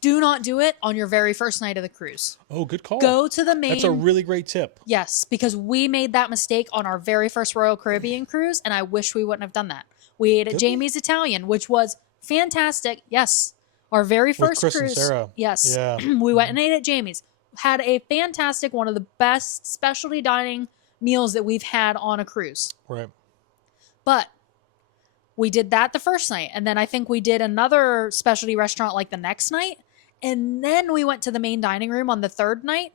do not do it on your very first night of the cruise. Oh, good call. Go to the main. That's a really great tip. Yes, because we made that mistake on our very first Royal Caribbean cruise, and I wish we wouldn't have done that. We ate at Jamie's Italian, which was fantastic. Yes, our very first Chris cruise. And Sarah. Yes, yeah. We went and ate at Jamie's. Had a fantastic, one of the best specialty dining meals that we've had on a cruise. Right. But we did that the first night, and then I think we did another specialty restaurant the next night, and then we went to the main dining room on the third night.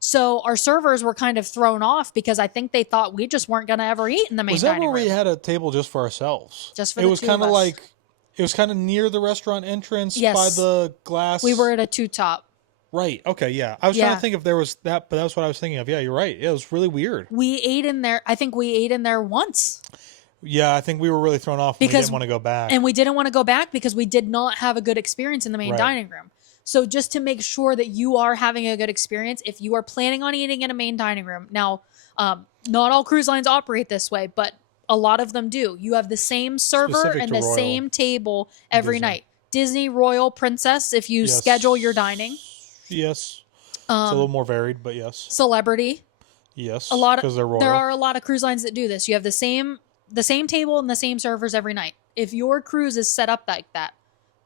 So our servers were kind of thrown off because I think they thought we just weren't going to ever eat in the main dining room. Was that where we had a table just for ourselves? Just for the two of us. It was kind of near the restaurant entrance Yes. by the glass. We were at a two-top. Right. Okay. Yeah. I was trying to think if there was that, but that's what I was thinking of. Yeah, you're right. It was really weird. We ate in there. I think we ate in there once. Yeah, I think we were really thrown off and we didn't want to go back. And we didn't want to go back because we did not have a good experience in the main dining room. So just to make sure that you are having a good experience, if you are planning on eating in a main dining room, now, not all cruise lines operate this way, but a lot of them do. You have the same server Specific and to the Royal. same table every Disney. night. Disney, Royal, Princess, if you schedule your dining. Yes. It's a little more varied, but yes. Celebrity. Yes. A lot of, because they're Royal. there are a lot of cruise lines that do this. You have the same table and the same servers every night. If your cruise is set up like that,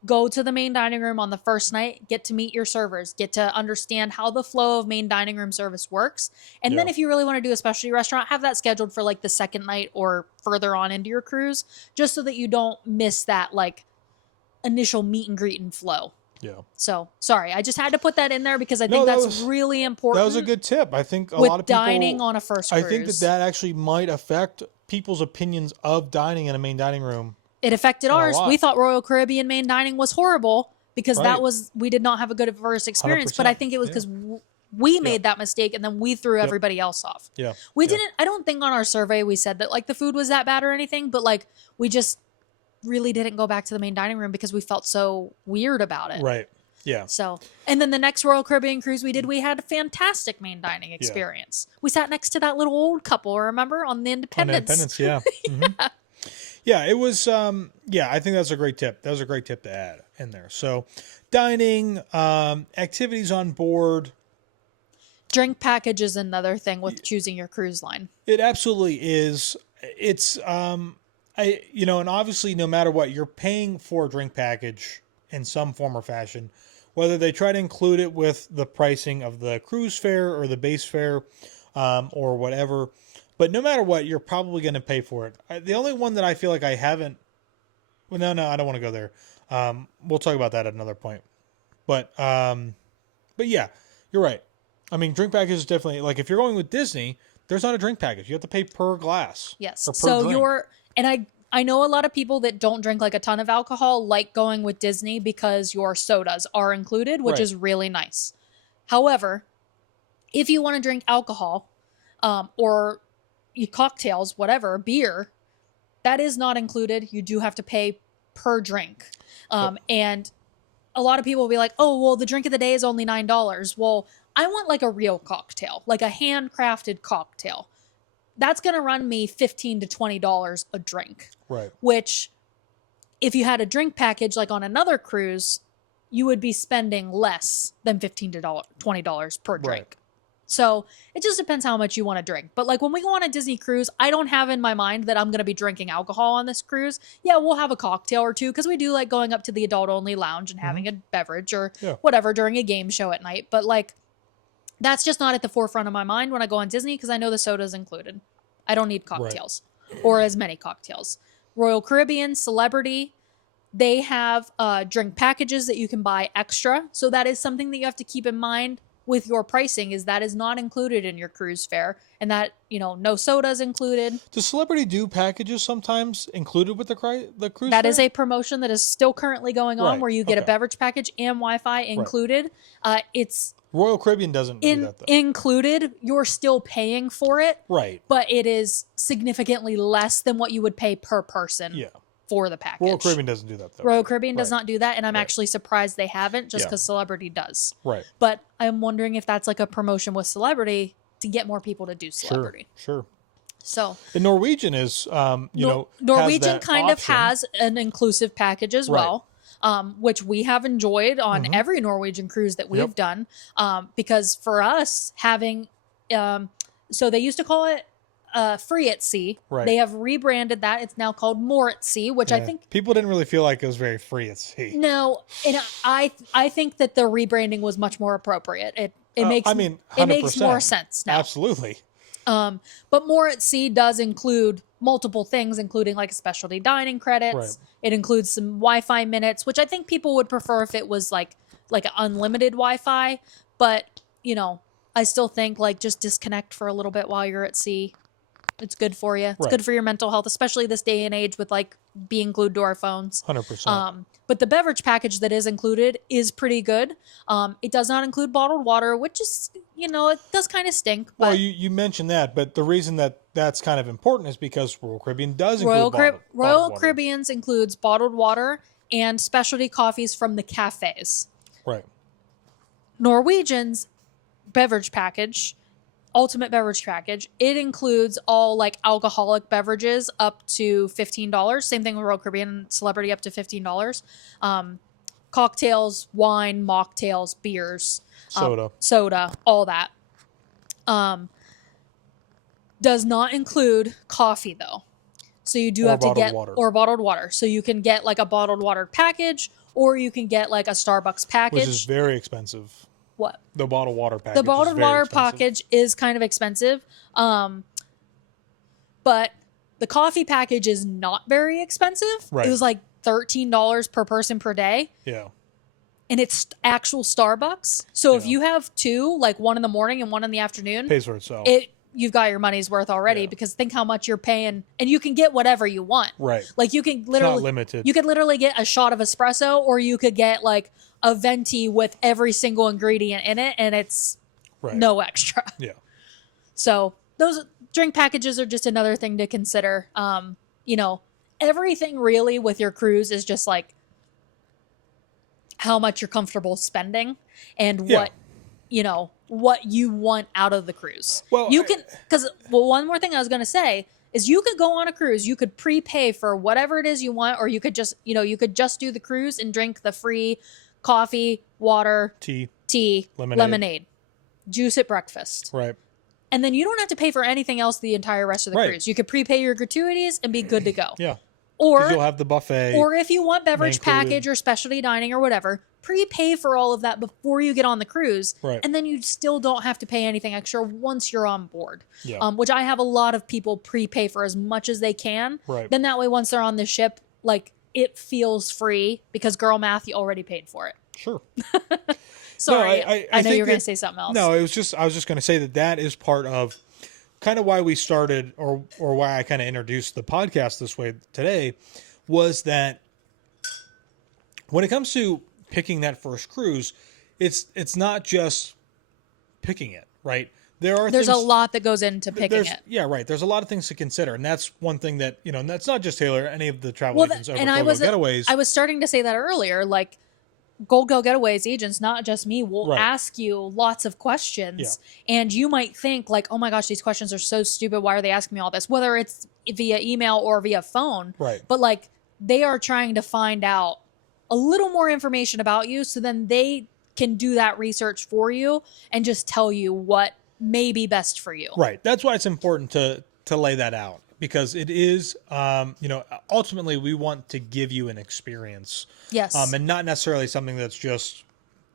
go to the main dining room on the first night, get to meet your servers, get to understand how the flow of main dining room service works. And then if you really want to do a specialty restaurant, have that scheduled for the second night or further on into your cruise, just so that you don't miss that initial meet and greet and flow. Yeah. So, sorry, I just had to put that in there because I think that's really important. That was a good tip. I think a with lot of people dining on a first cruise. I think that actually might affect people's opinions of dining in a main dining room. It affected ours. We thought Royal Caribbean main dining was horrible because we did not have a good first experience. 100%. But I think it was because we made that mistake and then we threw everybody else off. Yeah. We didn't, I don't think on our survey we said that the food was that bad or anything, but we just really didn't go back to the main dining room because we felt so weird about it. Right. Yeah. So, and then the next Royal Caribbean cruise we did, we had a fantastic main dining experience. We sat next to that little old couple, remember, on the Independence. Yeah. Mm-hmm. Yeah, it was, I think that's a great tip. That was a great tip to add in there. So, dining, activities on board. Drink package is another thing with choosing your cruise line. It absolutely is. It's, and obviously no matter what, you're paying for a drink package in some form or fashion, whether they try to include it with the pricing of the cruise fare or the base fare, or whatever. But no matter what, you're probably going to pay for it. The only one that I feel like I haven't... Well, no, I don't want to go there. We'll talk about that at another point. But yeah, you're right. I mean, drink package is definitely... if you're going with Disney, there's not a drink package. You have to pay per glass. Yes. Or per So drink. And I know a lot of people that don't drink a ton of alcohol like going with Disney because your sodas are included, which is really nice. However, if you want to drink alcohol, or cocktails, whatever, beer, that is not included. You do have to pay per drink. And a lot of people will be like, oh, well, the drink of the day is only $9. Well, I want a real cocktail, a handcrafted cocktail. That's going to run me $15 to $20 a drink. Right. Which, if you had a drink package on another cruise, you would be spending less than $15 to $20 per drink. Right. So it just depends how much you want to drink. But when we go on a Disney cruise, I don't have in my mind that I'm going to be drinking alcohol on this cruise. Yeah, we'll have a cocktail or two because we do going up to the adult only lounge and having a beverage or whatever during a game show at night. But That's just not at the forefront of my mind when I go on Disney because I know the soda's included. I don't need cocktails or as many cocktails. Royal Caribbean, Celebrity, they have drink packages that you can buy extra. So that is something that you have to keep in mind with your pricing, is that is not included in your cruise fare, and that, no sodas included. Does Celebrity do packages sometimes included with the cruise That fare? is a promotion that is still currently going on, where you get a beverage package and Wi-Fi included. It's Royal Caribbean doesn't do that, though. Included. You're still paying for it, right? But it is significantly less than what you would pay per person. Yeah. For the package. Royal Caribbean doesn't do that, though. Royal Caribbean does not do that, and I'm actually surprised they haven't, just because Celebrity does. Right. But I'm wondering if that's like a promotion with Celebrity to get more people to do Celebrity. Sure. So the Norwegian is, Norwegian kind of has an inclusive package as well, which we have enjoyed on every Norwegian cruise that we've done, because for us having, so they used to call it Free at Sea. Right. They have rebranded that. It's now called More at Sea, which I think people didn't really feel like it was very free at sea. No, and I think that the rebranding was much more appropriate. It makes it makes more sense now. Absolutely. But More at Sea does include multiple things, including like specialty dining credits. Right. It includes some Wi-Fi minutes, which I think people would prefer if it was like unlimited Wi-Fi. But I still think just disconnect for a little bit while you're at sea. It's good for you. It's good for your mental health, especially this day and age with being glued to our phones. 100%. But the beverage package that is included is pretty good. It does not include bottled water, which is, it does kind of stink. But well, you mentioned that, but the reason that's kind of important is because Royal Caribbean does include Royal Caribbean's includes bottled water and specialty coffees from the cafes. Right. Norwegian's beverage package, ultimate beverage package, it includes all alcoholic beverages up to $15. Same thing with Royal Caribbean Celebrity, up to $15. Cocktails, wine, mocktails, beers, soda, all that. Does not include coffee though. So you do have to get bottled water. So you can get a bottled water package, or you can get a Starbucks package, which is very expensive. What? The bottled water package. The bottled water package is kind of expensive. But the coffee package is not very expensive. Right. It was $13 per person per day. Yeah. And it's actual Starbucks. So if you have two, one in the morning and one in the afternoon, pays for itself. You've got your money's worth already, because think how much you're paying, and you can get whatever you want. Right. You can literally, it's not limited. You could literally get a shot of espresso, or you could get a venti with every single ingredient in it, and it's no extra. Yeah. So those drink packages are just another thing to consider. Everything really with your cruise is just how much you're comfortable spending and what you want out of the cruise. Well, one more thing I was going to say is you could go on a cruise, you could prepay for whatever it is you want, or you could just, do the cruise and drink the free coffee, water, tea, lemonade, juice at breakfast. Right. And then you don't have to pay for anything else the entire rest of the cruise. You could prepay your gratuities and be good to go. Yeah. Or you'll have the buffet. Or if you want beverage package or specialty dining or whatever, prepay for all of that before you get on the cruise. Right. And then you still don't have to pay anything extra once you're on board. Yeah. Which I have a lot of people prepay for as much as they can. Right. Then that way, once they're on the ship, it feels free because girl math, you already paid for it. Sure. Sorry, no, I know you were going to say something else. No, I was just going to say that is part of kind of why we started, or why I kind of introduced the podcast this way today, was that when it comes to picking that first cruise, it's not just picking it, right? There's a lot that goes into picking it. Yeah, right. There's a lot of things to consider, and that's one thing that and that's not just Taylor. Any of the travel agents over Go Getaways. I was starting to say that earlier, Go Getaways agents, not just me, will ask you lots of questions, and you might think oh my gosh, these questions are so stupid. Why are they asking me all this? Whether it's via email or via phone, right? But they are trying to find out a little more information about you, so then they can do that research for you and just tell you what may be best for you. Right. That's why it's important to lay that out, because it is, ultimately we want to give you an experience. Yes. And not necessarily something that's just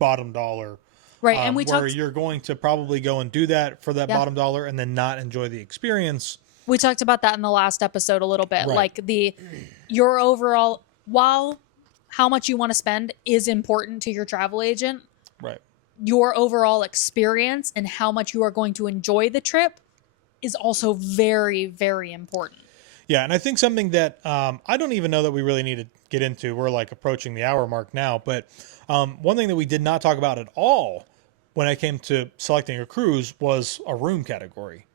bottom dollar. Right. And we where talked you're going to probably go and do that for that Yeah. bottom dollar and then not enjoy the experience. We talked about that in the last episode a little bit. Right. Like your overall, while how much you want to spend is important to your travel agent, Right. your overall experience and how much you are going to enjoy the trip is also very, very important. Yeah, and I think something that I don't even know that we really need to get into. We're like approaching the hour mark now, but one thing that we did not talk about at all when it came to selecting a cruise was a room category.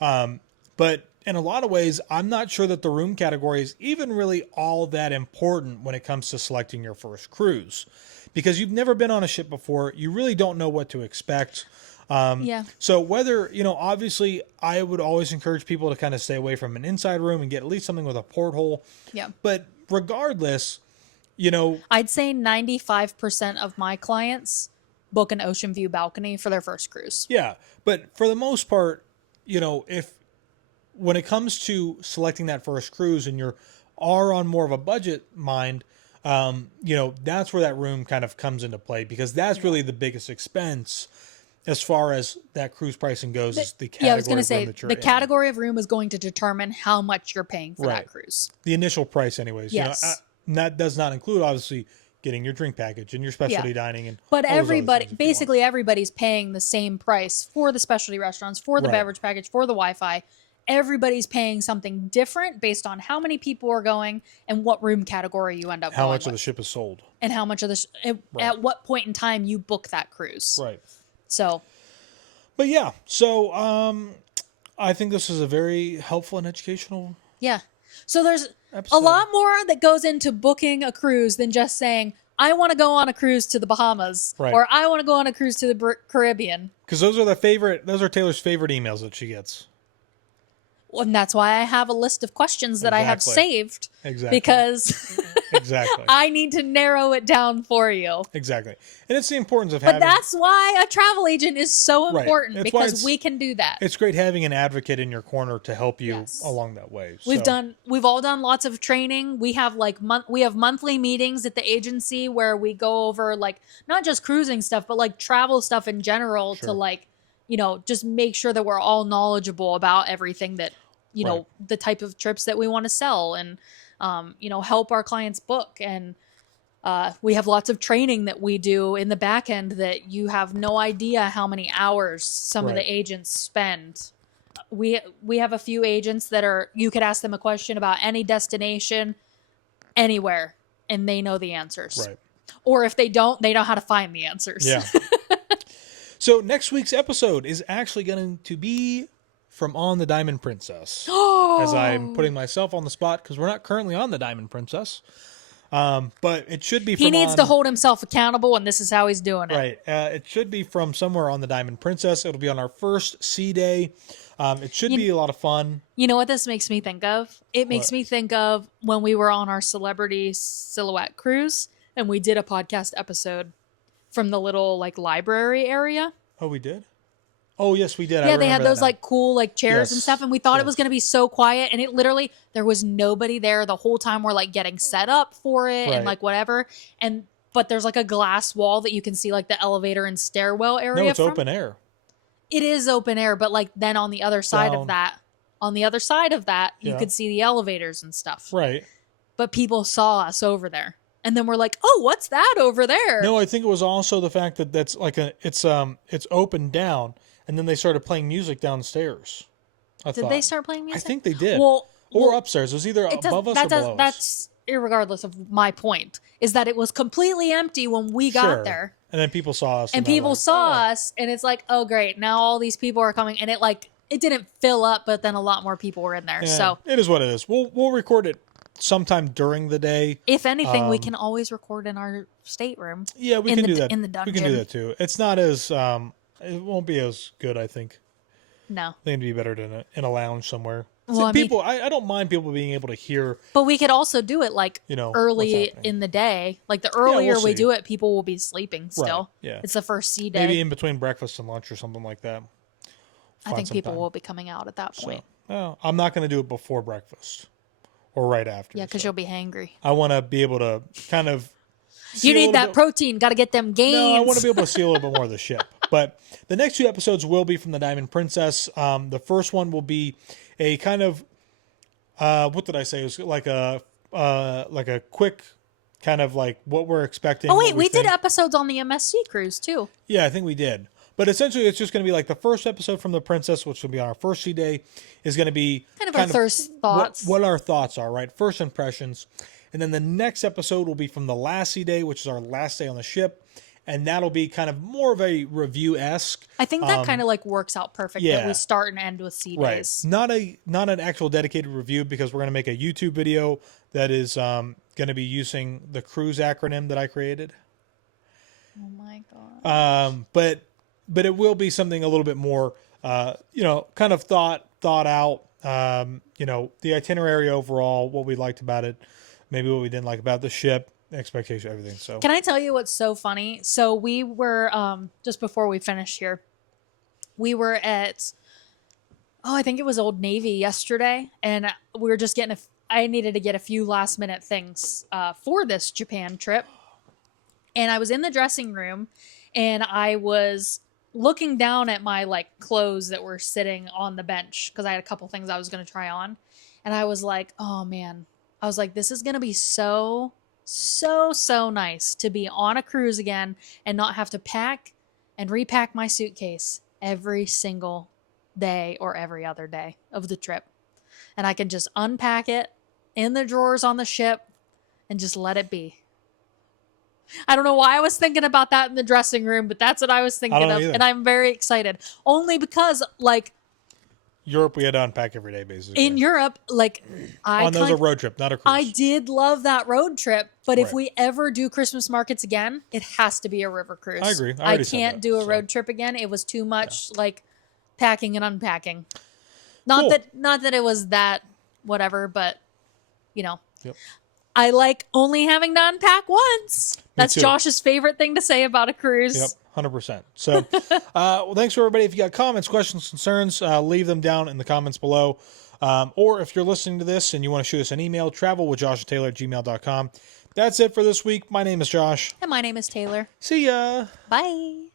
But in a lot of ways, I'm not sure that the room category is even really all that important when it comes to selecting your first cruise, because you've never been on a ship before. You really don't know what to expect. Yeah. So whether, obviously I would always encourage people to kind of stay away from an inside room and get at least something with a porthole. Yeah. But regardless, I'd say 95% of my clients book an ocean view balcony for their first cruise. yeah, but for the most part, if when it comes to selecting that first cruise and you're on more of a budget mind, that's where that room kind of comes into play, because that's really the biggest expense as far as that cruise pricing goes, is the category Yeah, I was going to say, that you're the in. category of room is going to determine how much you're paying for that cruise. The initial price anyways. Yes. And that does not include, obviously, getting your drink package and your specialty dining. But all those other everybody, things if you want. basically everybody's paying the same price for the specialty restaurants, for the Right. beverage package, for the Wi-Fi. Everybody's paying something different based on how many people are going and what room category you end up How going much of with. the ship is sold. And how much of at what point in time you book that cruise. Right. So, But yeah, so I think this is a very helpful and educational yeah. So there's episode. a lot more that goes into booking a cruise than just saying, I want to go on a cruise to the Bahamas, Right. or I want to go on a cruise to the Caribbean. Because those are Taylor's favorite emails that she gets. And that's why I have a list of questions that I have Exactly. saved. Exactly. Because Exactly. I need to narrow it down for you. Exactly. And it's the importance of But having... that's why a travel agent is so Right. important, That's why because we can do that. It's great having an advocate in your corner to help you Yes. along that way. We've all done lots of training. We have we have monthly meetings at the agency where we go over not just cruising stuff, but travel stuff in general to just make sure that we're all knowledgeable about everything that, Right. the type of trips that we want to sell and, help our clients book. And we have lots of training that we do in the back end that you have no idea how many hours some of Right. the agents spend. We have a few agents that you could ask them a question about any destination anywhere and they know the answers. Right. Or if they don't, they know how to find the answers. Yeah. So next week's episode is actually going to be from On the Diamond Princess. As I'm putting myself on the spot, because we're not currently on the Diamond Princess. But it should be from He needs to hold himself accountable, and this is how he's doing it. Right. It should be from somewhere on the Diamond Princess. It'll be on our first sea day. It should be a lot of fun. You know what this makes me think of? It makes me think of when we were on our celebrity silhouette cruise and we did a podcast episode from the little library area. Oh, we did? Oh, yes, we did. Yeah, they had those cool chairs and Yes, stuff, and we thought it yes. was going to be so quiet, and it literally, there was nobody there the whole time we're getting set up for it and Right. whatever. But there's a glass wall that you can see the elevator and stairwell area. No, it's from. open air. It is open air, but then on the other side Down. of that, you Yeah. could see the elevators and stuff. Right. But people saw us over there. And then we're like, "Oh, what's that over there?" No, I think it was also the fact that that's it's open down, and then they started playing music downstairs. Did they start playing I music? think they did. Well, or upstairs. It was either above us or below us. That's irregardless of my point. Is that it was completely empty when we got Sure. there. And then people saw us. And they're people like, saw "Oh." us, and it's oh great, now all these people are coming, and it didn't fill up, but then a lot more people were in there. Yeah, So it is what it is. We'll record it sometime during the day. if anything, we can always record in our stateroom. Yeah, we in can the- do that. in the We can do dungeon. that too. It's not as it won't be as good, I think. No, I think it'd be better in a lounge somewhere. Well, See, I mean- people, I don't mind people being able to hear. but we could also do it early what's happening. in the day. The earlier we'll we see. do it, people will be sleeping still. yeah. It's the first sea day. Maybe in between breakfast and lunch or something like that. I Find think some people time. will be coming out at that point. Well, I'm not going to do it before breakfast or right after. Yeah, because so. you'll be hangry. I want to be able to kind of see You a need little that bit- protein. Got to get them gains. No, I want to be able to see a little bit more of the ship. But the next 2 episodes will be from the Diamond Princess. The first one will be a kind of what did I say? It was like a quick kind of like what we're expecting. Oh wait, we we did think. episodes on the MSC cruise too. Yeah, I think we did. But essentially, it's just going to be like the first episode from the Princess, which will be on our first sea day, is going to be Kind of our first thoughts. What our thoughts are, right? First impressions. And then the next episode will be from the last sea day, which is our last day on the ship. And that'll be kind of more of a review-esque. I think that kind of like works out perfect that yeah. we start and end with sea Right. days. Not an actual dedicated review because we're going to make a YouTube video that is going to be using the cruise acronym that I created. Oh my god. But it will be something a little bit more, kind of thought out. The itinerary overall, what we liked about it, maybe what we didn't like about the ship, expectation, everything. So Can I tell you what's so funny? So we were just before we finished here, we were at I think it was Old Navy yesterday, and we were just I needed to get a few last minute things for this Japan trip, and I was in the dressing room, and I was looking down at my like clothes that were sitting on the bench because I had a couple things I was going to try on, and I was like, oh man, I was like, this is going to be so nice to be on a cruise again and not have to pack and repack my suitcase every single day or every other day of the trip. And I can just unpack it in the drawers on the ship and just let it be. I don't know why I was thinking about that in the dressing room, but that's what I was thinking of. either. And I'm very excited. Only because, like, Europe, we had to unpack every day, basically. in Europe, like, those a road trip, not a cruise. I did love that road trip, but if Right. we ever do Christmas markets again, it has to be a river cruise. I agree. I I already said can't that, do a so. road trip again. It was too much like packing and unpacking. Not Cool. that it was that whatever, but Yep. I like only having to unpack once. That's too. Josh's favorite thing to say about a cruise. Yep, 100%. So, well, thanks for everybody. If you got comments, questions, concerns, leave them down in the comments below. Or if you're listening to this and you want to shoot us an email, travelwithjoshtaylor@gmail.com. That's it for this week. My name is Josh. And my name is Taylor. See ya. Bye.